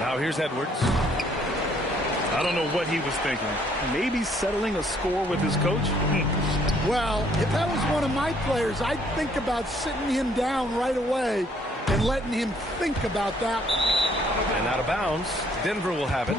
Now here's Edwards. I don't know what he was thinking. Maybe settling a score with his coach? Well, if that was one of my players, I'd think about sitting him down right away and letting him think about that. And out of bounds, Denver will have it.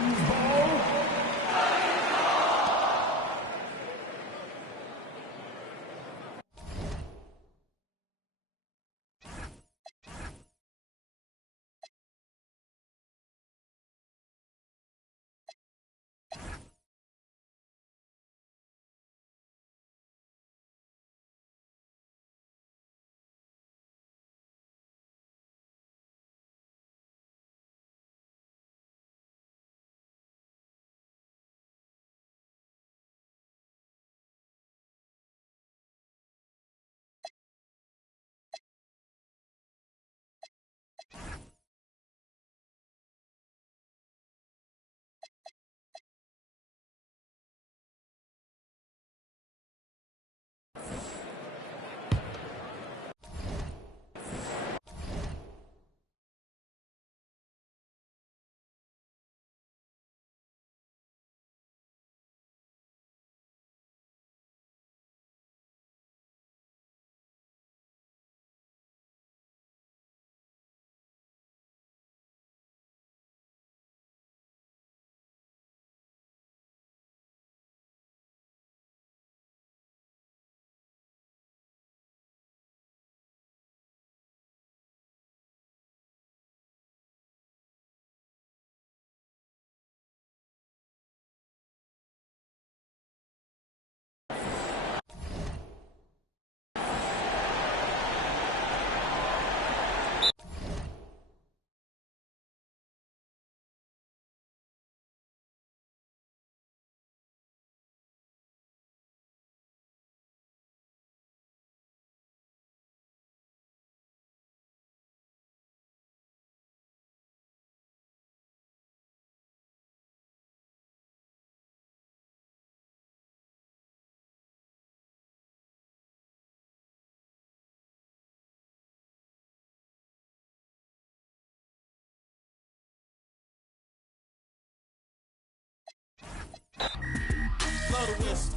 Blow the whistle.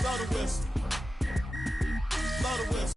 Blow the whistle. Blow the whistle.